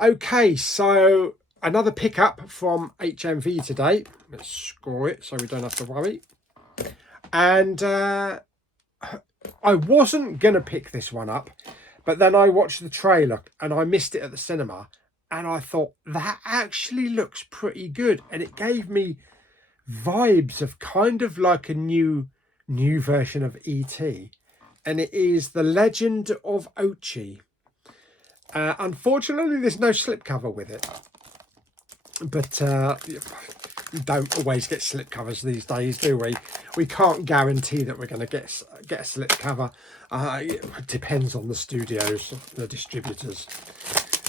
Okay, so another pickup from HMV today. Let's score it so we don't have to worry. And I wasn't going to pick this one up, but then I watched the trailer and I missed it at the cinema. And I thought, that actually looks pretty good. And it gave me vibes of kind of like a new version of E.T. And it is The Legend of Ochi. Unfortunately, there's no slipcover with it. But you don't always get slipcovers these days, do we? We can't guarantee that we're going to get a slipcover. It depends on the studios, the distributors.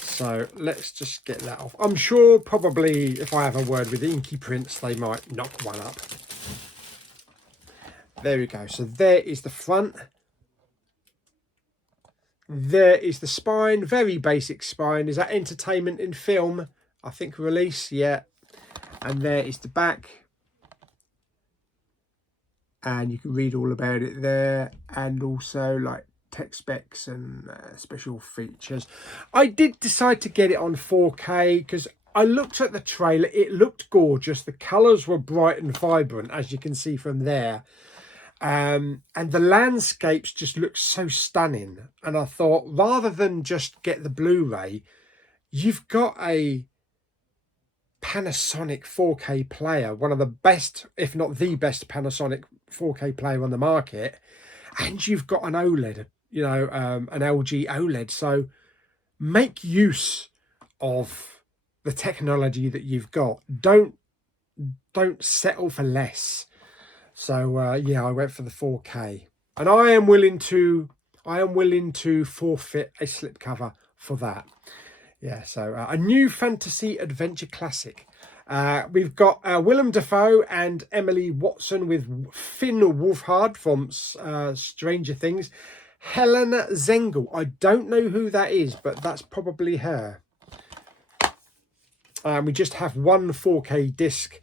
So let's just get that off. I'm sure probably if I have a word with the Inky Prints, they might knock one up. There we go. So there is the front. There is the spine. Very basic spine. Is that entertainment in film? I think release, yeah. And there is the back. And you can read all about it there. And also like tech specs and special features. I did decide to get it on 4K because I looked at the trailer. It looked gorgeous. The colours were bright and vibrant, as you can see from there. And the landscapes just look so stunning. And I thought, rather than just get the Blu-ray, you've got a Panasonic 4K player, one of the best, if not the best Panasonic 4K player on the market. And you've got an OLED, you know, an LG OLED. So make use of the technology that you've got. Don't settle for less. So yeah, I went for the 4K, and I am willing to forfeit a slipcover for that. Yeah, so a new fantasy adventure classic. We've got Willem Dafoe and Emily Watson with Finn Wolfhard from Stranger Things. Helena Zengel. I don't know who that is, but that's probably her. We just have one 4K disc.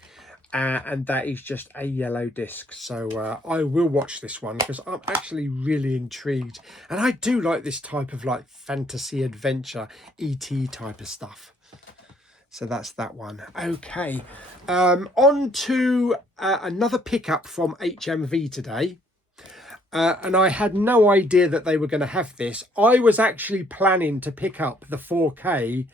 And that is just a yellow disc. So I will watch this one because I'm actually really intrigued. And I do like this type of like fantasy adventure, E.T. type of stuff. So that's that one. Okay. On to another pickup from HMV today. And I had no idea that they were going to have this. I was actually planning to pick up the 4K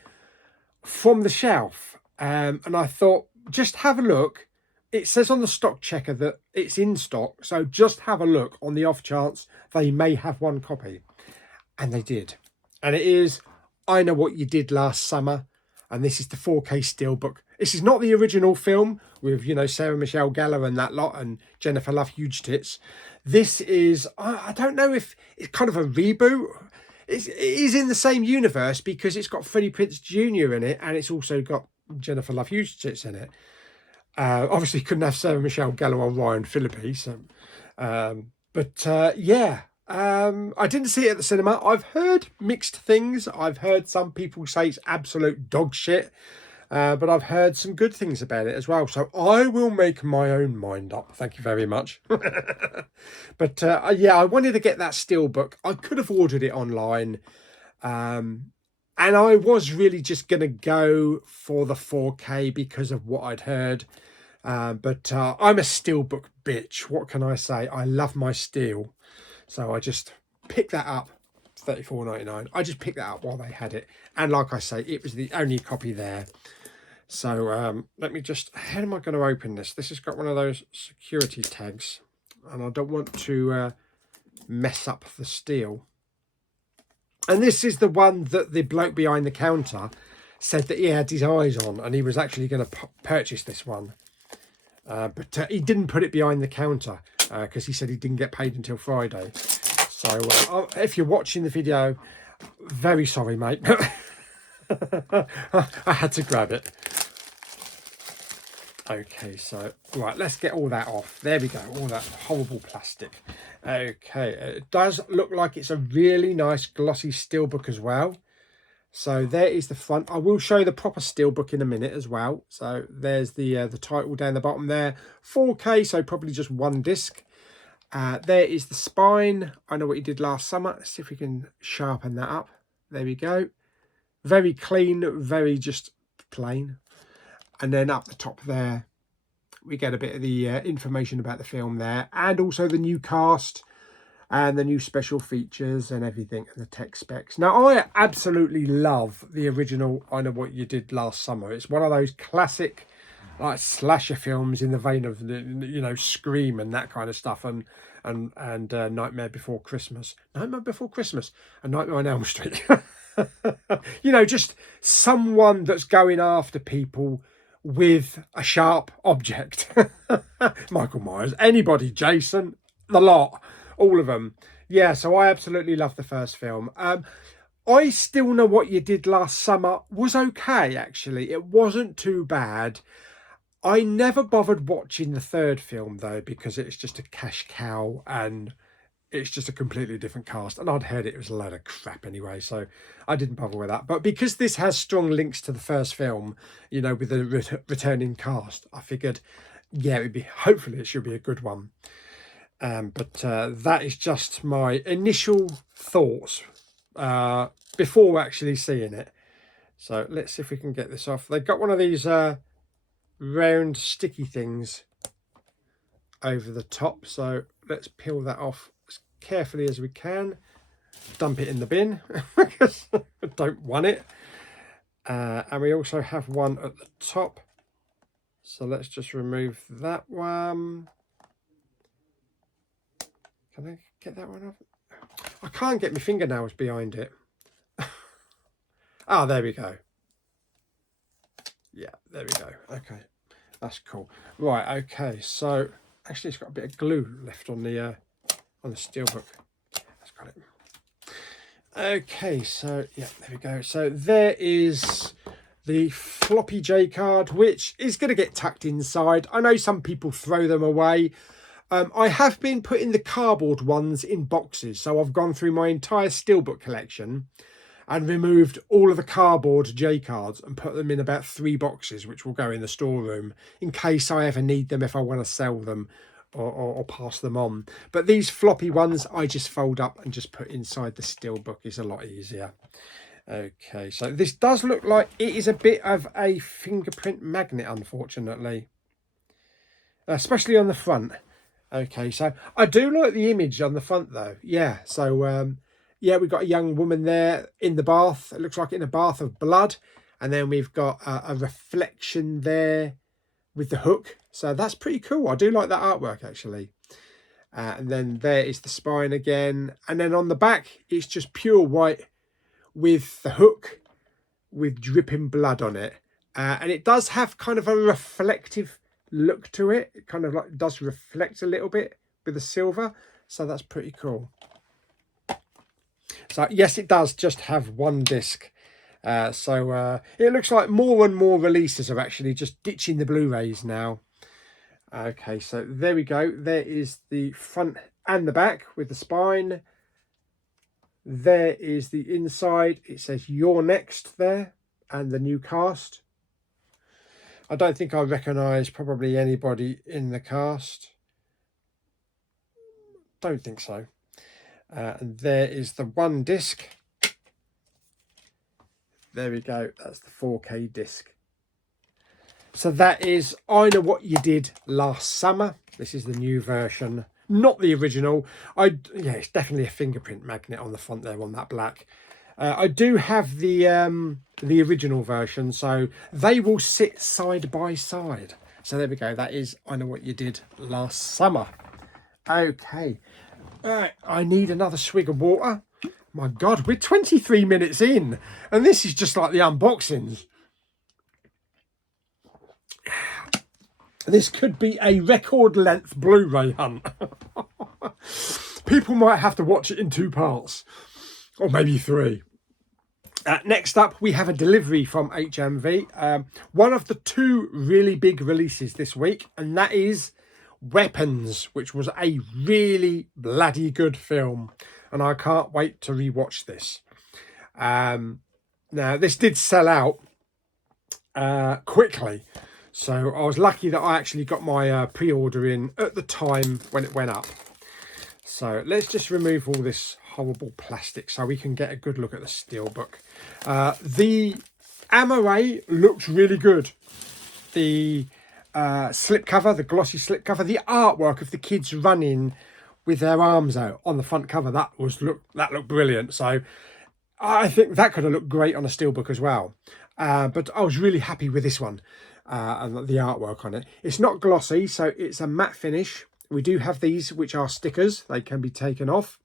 from the shelf. And I thought, just have a look. It says on the stock checker that it's in stock, so just have a look on the off chance they may have one copy. And they did. And it is I Know What You Did Last Summer, and this is the 4K steelbook. This is not the original film with, you know, Sarah Michelle Gellar and that lot and Jennifer Love Huge Tits. This is, I don't know if it's kind of a reboot. It is in the same universe because it's got Freddie Prinze Jr. in it, and it's also got Jennifer Love Huge Tits in it. Obviously couldn't have Sarah Michelle Gellar or Ryan Phillippe. So, yeah, I didn't see it at the cinema. I've heard mixed things. I've heard some people say it's absolute dog shit, but I've heard some good things about it as well. So I will make my own mind up. Thank you very much. But yeah, I wanted to get that steelbook. I could have ordered it online. And I was really just going to go for the 4K because of what I'd heard. But I'm a steelbook bitch. What can I say? I love my steel. So I just picked that up. $34.99. I just picked that up while they had it. And like I say, it was the only copy there. So let me just... How am I going to open this? This has got one of those security tags. And I don't want to mess up the steel. And this is the one that the bloke behind the counter said that he had his eyes on and he was actually going to purchase this one. But he didn't put it behind the counter because he said he didn't get paid until Friday. So if you're watching the video, very sorry, mate. I had to grab it. Okay, so right, let's get all that off. There we go, all that horrible plastic. Okay, it does look like it's a really nice glossy steelbook as well. So there is the front. I will show the proper steelbook in a minute as well. So there's the title down the bottom there. 4K, so probably just one disc. There is the spine. I Know What You Did Last Summer. Let's see if we can sharpen that up. There we go. Very clean, very just plain. And then up the top there, we get a bit of the information about the film there, and also the new cast and the new special features and everything, and the tech specs. Now, I absolutely love the original I Know What You Did Last Summer. It's one of those classic like slasher films in the vein of, you know, Scream and that kind of stuff, and Nightmare Before Christmas. Nightmare Before Christmas and Nightmare on Elm Street. You know, just someone that's going after people with a sharp object. Michael Myers, anybody, Jason, the lot, all of them. Yeah, so I absolutely love the first film. I Still Know What You Did Last Summer was okay, actually. It wasn't too bad. I never bothered watching the third film, though, because it's just a cash cow and it's just a completely different cast. And I'd heard it was a load of crap anyway, so I didn't bother with that. But because this has strong links to the first film, you know, with the returning cast, I figured, yeah, hopefully it should be a good one. But that is just my initial thoughts before actually seeing it. So let's see if we can get this off. They've got one of these round sticky things over the top, so let's peel that off as carefully as we can. Dump it in the bin because I don't want it. And we also have one at the top, so let's just remove that one. Can I get that one off? I can't get my fingernails behind it. Ah, there we go. Yeah, there we go. Okay, that's cool. Right, okay, so actually it's got a bit of glue left on the steelbook. That's got it. Okay, so yeah, there we go. So there is the floppy J card, which is going to get tucked inside. I know some people throw them away. I have been putting the cardboard ones in boxes, so I've gone through my entire steelbook collection and removed all of the cardboard J cards and put them in about 3 boxes, which will go in the storeroom in case I ever need them, if I want to sell them or pass them on. But these floppy ones I just fold up and just put inside the steelbook. Is a lot easier. Okay, so this does look like it is a bit of a fingerprint magnet, unfortunately, especially on the front. Okay, so I do like the image on the front though. Yeah, so yeah, we've got a young woman there in the bath. It looks like in a bath of blood. And then we've got a reflection there with the hook. So that's pretty cool. I do like that artwork, actually. And then there is the spine again. And then on the back, it's just pure white with the hook with dripping blood on it. And it does have kind of a reflective look to it. It kind of like does reflect a little bit with the silver. So that's pretty cool. So yes, it does just have one disc. So it looks like more and more releases are actually just ditching the Blu-rays now. Okay, so there we go. There is the front and the back with the spine. There is the inside. It says "You're Next" there, and the new cast. I don't think I recognise probably anybody in the cast. Don't think so. And there is the one disc. There we go. That's the 4K disc. So that is I Know What You Did Last Summer. This is the new version, not the original. Yeah, it's definitely a fingerprint magnet on the front there on that black. I do have the original version, so they will sit side by side. So there we go. That is I Know What You Did Last Summer. Okay. Right, I need another swig of water. My God, we're 23 minutes in, and this is just like the unboxings. This could be a record-length Blu-ray hunt. People might have to watch it in 2 parts, or maybe 3. Next up, we have a delivery from HMV. One of the 2 really big releases this week, and that is Weapons, which was a really bloody good film. And I can't wait to rewatch this. Now, this did sell out quickly. So I was lucky that I actually got my pre-order in at the time when it went up. So let's just remove all this horrible plastic so we can get a good look at the steelbook. The amaray looks really good. The slipcover, the glossy slipcover, the artwork of the kids running with their arms out on the front cover, that looked brilliant. So I think that could have looked great on a steelbook as well. But I was really happy with this one and the artwork on it. It's not glossy, so it's a matte finish. We do have these, which are stickers. They can be taken off.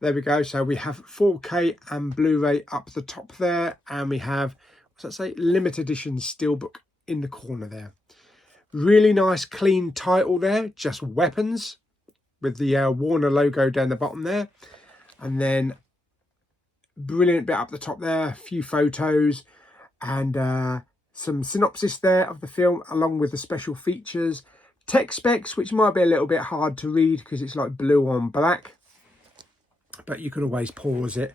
There we go. So we have 4K and Blu-ray up the top there. And we have, what's that say? Limited edition steelbook in the corner there. Really nice, clean title there. Just Weapons with the Warner logo down the bottom there. And then brilliant bit up the top there. A few photos and some synopsis there of the film along with the special features. Tech specs, which might be a little bit hard to read because it's like blue on black, but you can always pause it.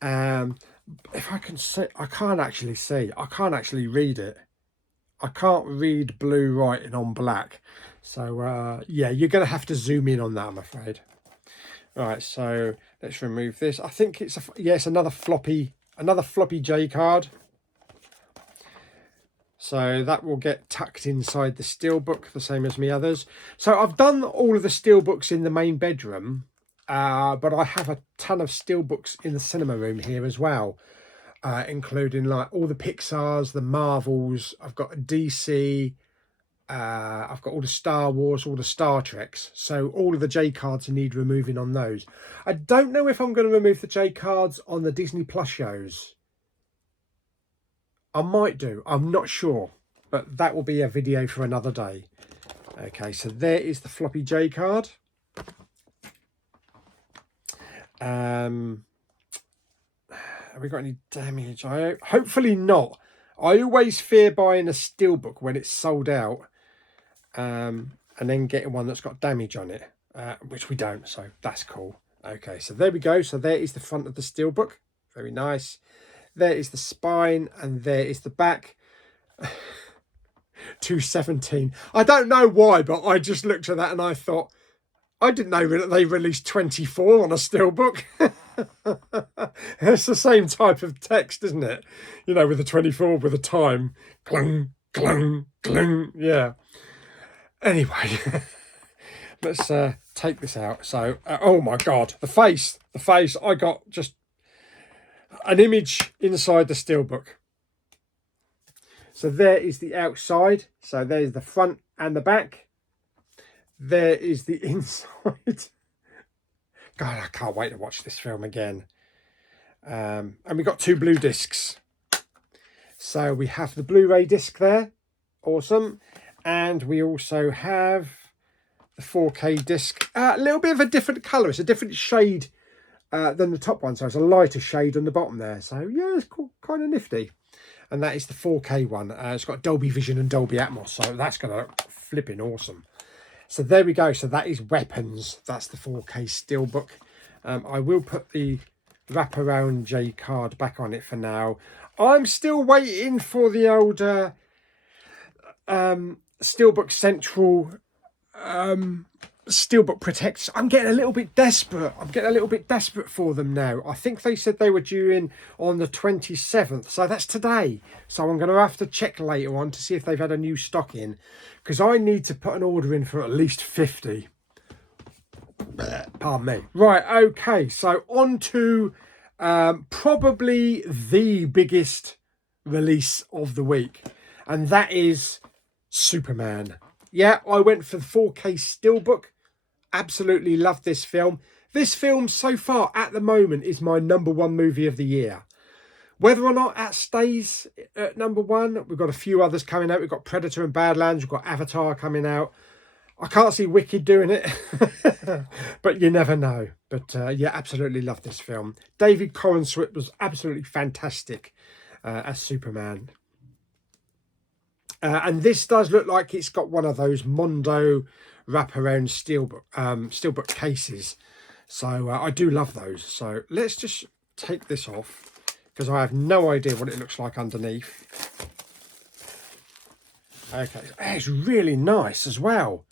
If I can see, I can't actually read it. I can't read blue writing on black. So yeah, you're going to have to zoom in on that, I'm afraid. Right, so let's remove this. I think it's it's another floppy J card. So that will get tucked inside the steelbook, the same as me others. So I've done all of the steelbooks in the main bedroom, but I have a ton of steelbooks in the cinema room here as well, including like all the Pixars, the Marvels. I've got a DC. I've got all the Star Wars, all the Star Treks. So all of the J cards need removing on those. I don't know if I'm going to remove the J cards on the Disney Plus shows. I might do, I'm not sure, but that will be a video for another day. Okay, so there is the floppy J card. Have we got any damage? Hopefully not. I always fear buying a steelbook when it's sold out and then getting one that's got damage on it, which we don't, so that's cool. Okay, so there we go. So there is the front of the steelbook. Very nice. There is the spine and there is the back. 217. I don't know why, but I just looked at that and I thought, I didn't know that they released 24 on a steelbook. It's the same type of text, isn't it? You know, with the 24 with a time. Clung, clung, clung. Yeah. Anyway, let's take this out. So, oh my God, the face. I got just an image inside the steelbook. So there is the outside. So there's the front and the back. There is the inside. God, I can't wait to watch this film again. And we got 2 blue discs. So we have the Blu-ray disc there. Awesome. And we also have the 4K disc. A little bit of a different colour. It's a different shade than the top one, so it's a lighter shade on the bottom there. So yeah, it's cool, kind of nifty. And that is the 4K one. It's got Dolby Vision and Dolby Atmos, so that's gonna look flipping awesome. So there we go. So that is Weapons. That's the 4K steelbook. I will put the wraparound J card back on it for now. I'm still waiting for the old Steelbook Central Steelbook Protectors. I'm getting a little bit desperate. For them now. I think they said they were due in on the 27th. So that's today. So I'm going to have to check later on to see if they've had a new stock in. Because I need to put an order in for at least 50. Pardon me. Right, okay. So on to probably the biggest release of the week. And that is Superman. Yeah, I went for the 4K steelbook. Absolutely loved this film. This film so far at the moment is my #1 movie of the year. Whether or not that stays at #1, we've got a few others coming out. We've got Predator and Badlands. We've got Avatar coming out. I can't see Wicked doing it, but you never know. But yeah, absolutely love this film. David Corenswet was absolutely fantastic as Superman. And this does look like it's got one of those Mondo wraparound steelbook cases. So I do love those. So let's just take this off because I have no idea what it looks like underneath. Okay, it's really nice as well.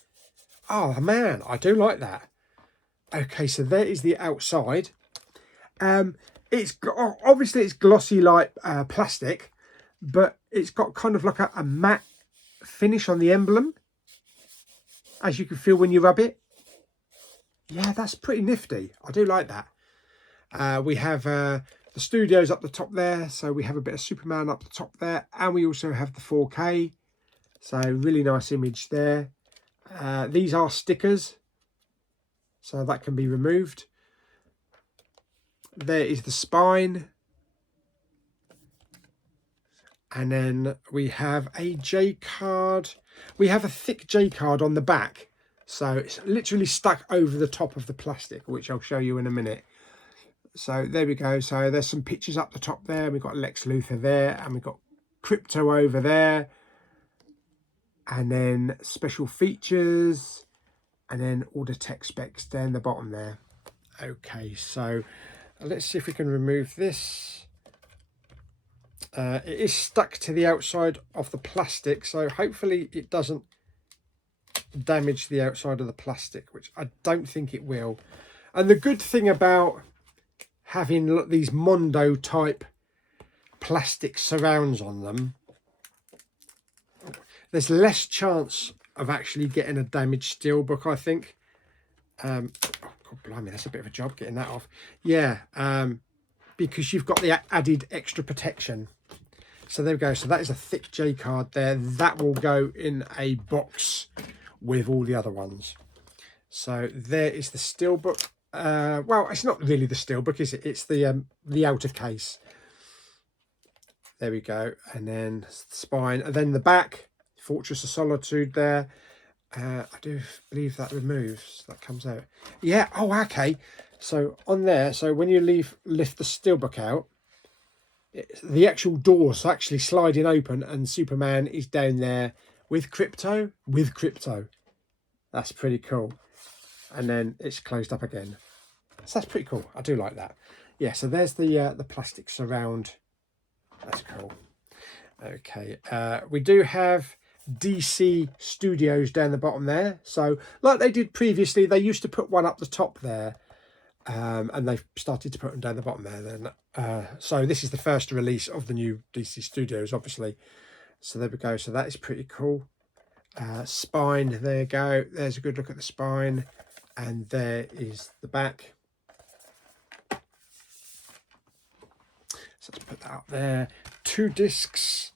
Oh man, I do like that. Okay, so there is the outside. It's obviously it's glossy like plastic, but it's got kind of like a matte finish on the emblem, as you can feel when you rub it. Yeah, that's pretty nifty. I do like that. We have the studios up the top there, so we have a bit of Superman up the top there, and we also have the 4K. So really nice image there. These are stickers, so that can be removed. There is the spine. And then we have a J card. We have a thick J card on the back. So it's literally stuck over the top of the plastic, which I'll show you in a minute. So there we go. So there's some pictures up the top there. We've got Lex Luthor there, and we've got Crypto over there. And then special features, and then all the tech specs down the bottom there. Okay, so let's see if we can remove this. It is stuck to the outside of the plastic, so hopefully it doesn't damage the outside of the plastic, which I don't think it will. And the good thing about having these Mondo type plastic surrounds on them, there's less chance of actually getting a damaged steelbook, I think. Oh, God blimey, that's a bit of a job getting that off. Yeah, because you've got the added extra protection. So there we go. So that is a thick J card there. That will go in a box with all the other ones. So there is the steelbook. Well, it's not really the steelbook, is it? It's the outer case. There we go. And then the spine, and then the back. Fortress of Solitude there. I do believe that removes, that comes out. Yeah, oh, okay. So on there, so when you lift the steelbook out, the actual door's actually sliding open and Superman is down there with Crypto. That's pretty cool. And then it's closed up again. So that's pretty cool. I do like that. Yeah, so there's the plastic surround. That's cool. Okay, we do have DC Studios down the bottom there. So like they did previously, they used to put one up the top there, and they've started to put them down the bottom there then. So this is the first release of the new DC Studios, obviously. So there we go. So that is pretty cool. Spine, there you go. There's a good look at the spine, and there is the back. So let's put that up there. 2 discs.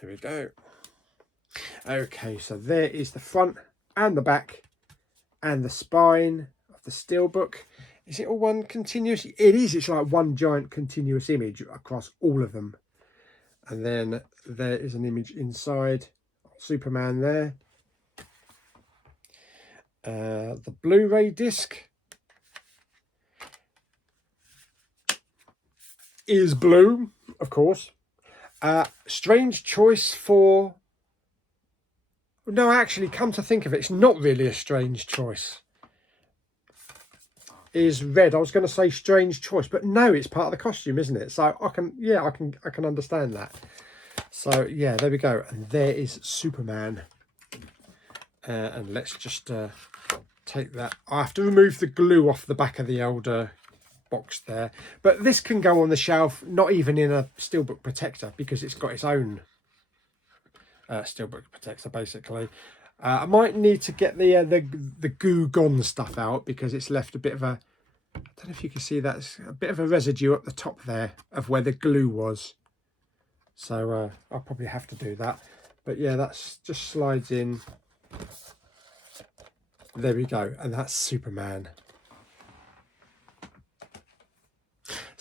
There we go. Okay, so there is the front and the back and the spine of the steelbook. Is it all one continuous? It is. It's like one giant continuous image across all of them. And then there is an image inside Superman there. The Blu-ray disc is blue, of course. Strange choice for... No, actually, come to think of it, it's not really a strange choice. Is red. I was going to say strange choice, but no, it's part of the costume, isn't it? So I can understand that. So yeah, there we go. And there is Superman. And let's just take that. I have to remove the glue off the back of the older box there, but this can go on the shelf, not even in a steelbook protector, because it's got its own steelbook protector basically. I might need to get the goo gone stuff out, because it's left a bit of a, I don't know if you can see that, it's a bit of a residue at the top there of where the glue was. So I'll probably have to do that. But yeah, that's just slides in. There we go, and that's Superman.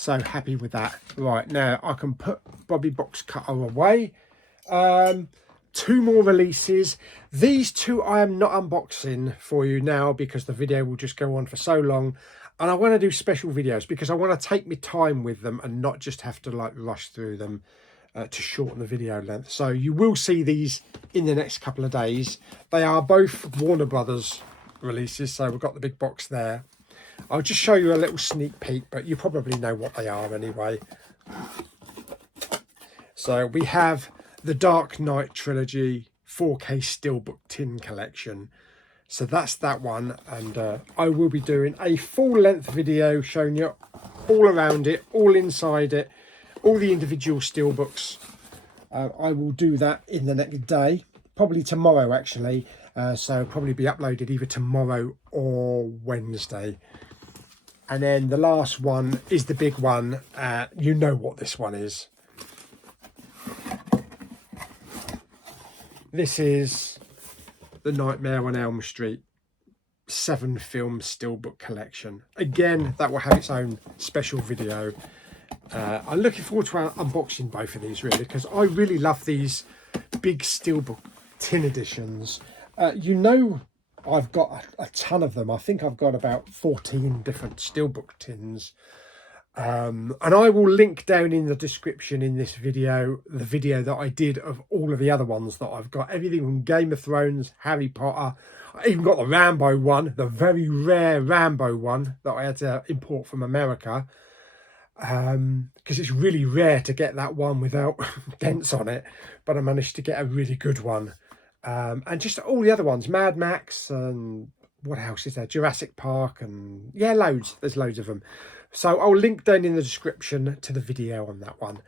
So happy with that. Right, now I can put Bobby Box Cutter away. 2 more releases. These 2 I am not unboxing for you now because the video will just go on for so long. And I want to do special videos because I want to take my time with them and not just have to like rush through them to shorten the video length. So you will see these in the next couple of days. They are both Warner Brothers releases. So we've got the big box there. I'll just show you a little sneak peek, but you probably know what they are anyway. So we have the Dark Knight Trilogy 4K Steelbook Tin Collection. So that's that one, and I will be doing a full-length video showing you all around it, all inside it, all the individual steelbooks. I will do that in the next day, probably tomorrow actually. So probably be uploaded either tomorrow or Wednesday. And then the last one is the big one. You know what this one is. This is the Nightmare on Elm Street 7-film steelbook collection. Again, that will have its own special video. I'm looking forward to unboxing both of these really, because I really love these big steelbook tin editions. You know, I've got a ton of them. I think I've got about 14 different steelbook tins. And I will link down in the description in this video the video that I did of all of the other ones that I've got. Everything from Game of Thrones, Harry Potter. I even got the Rambo one, the very rare Rambo one that I had to import from America. Because it's really rare to get that one without dents on it. But I managed to get a really good one. And just all the other ones, Mad Max and what else is there? Jurassic Park and yeah, loads. There's loads of them. So I'll link down in the description to the video on that one.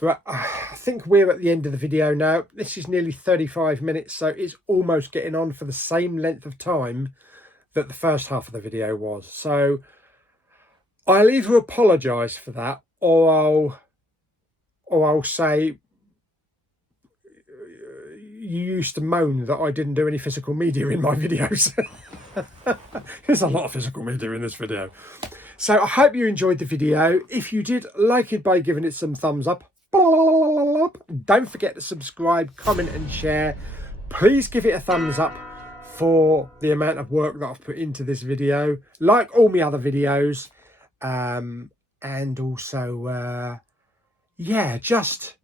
But I think we're at the end of the video now. This is nearly 35 minutes, so it's almost getting on for the same length of time that the first half of the video was. So I'll either apologise for that, or I'll say you used to moan that I didn't do any physical media in my videos. There's a lot of physical media in this video. So I hope you enjoyed the video. If you did, like it by giving it some thumbs up. Don't forget to subscribe, comment and share. Please give it a thumbs up for the amount of work that I've put into this video, like all my other videos. And also, yeah, just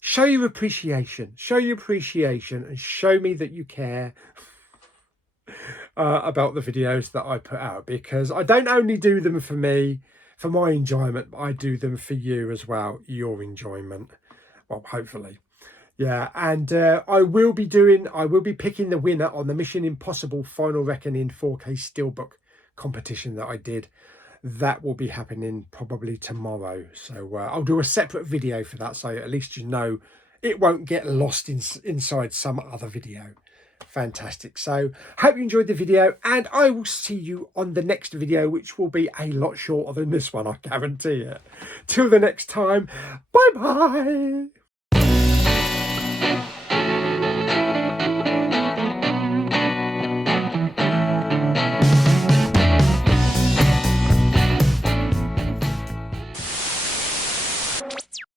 show your appreciation. Show your appreciation and show me that you care about the videos that I put out, because I don't only do them for me, for my enjoyment, but I do them for you as well, your enjoyment. Well, hopefully. Yeah, and I will be picking the winner on the Mission Impossible Final Reckoning 4K Steelbook competition that I did. That will be happening probably tomorrow. So I'll do a separate video for that, so at least you know it won't get lost inside some other video. Fantastic. So hope you enjoyed the video, and I will see you on the next video, which will be a lot shorter than this one, I guarantee it. Till the next time, bye bye.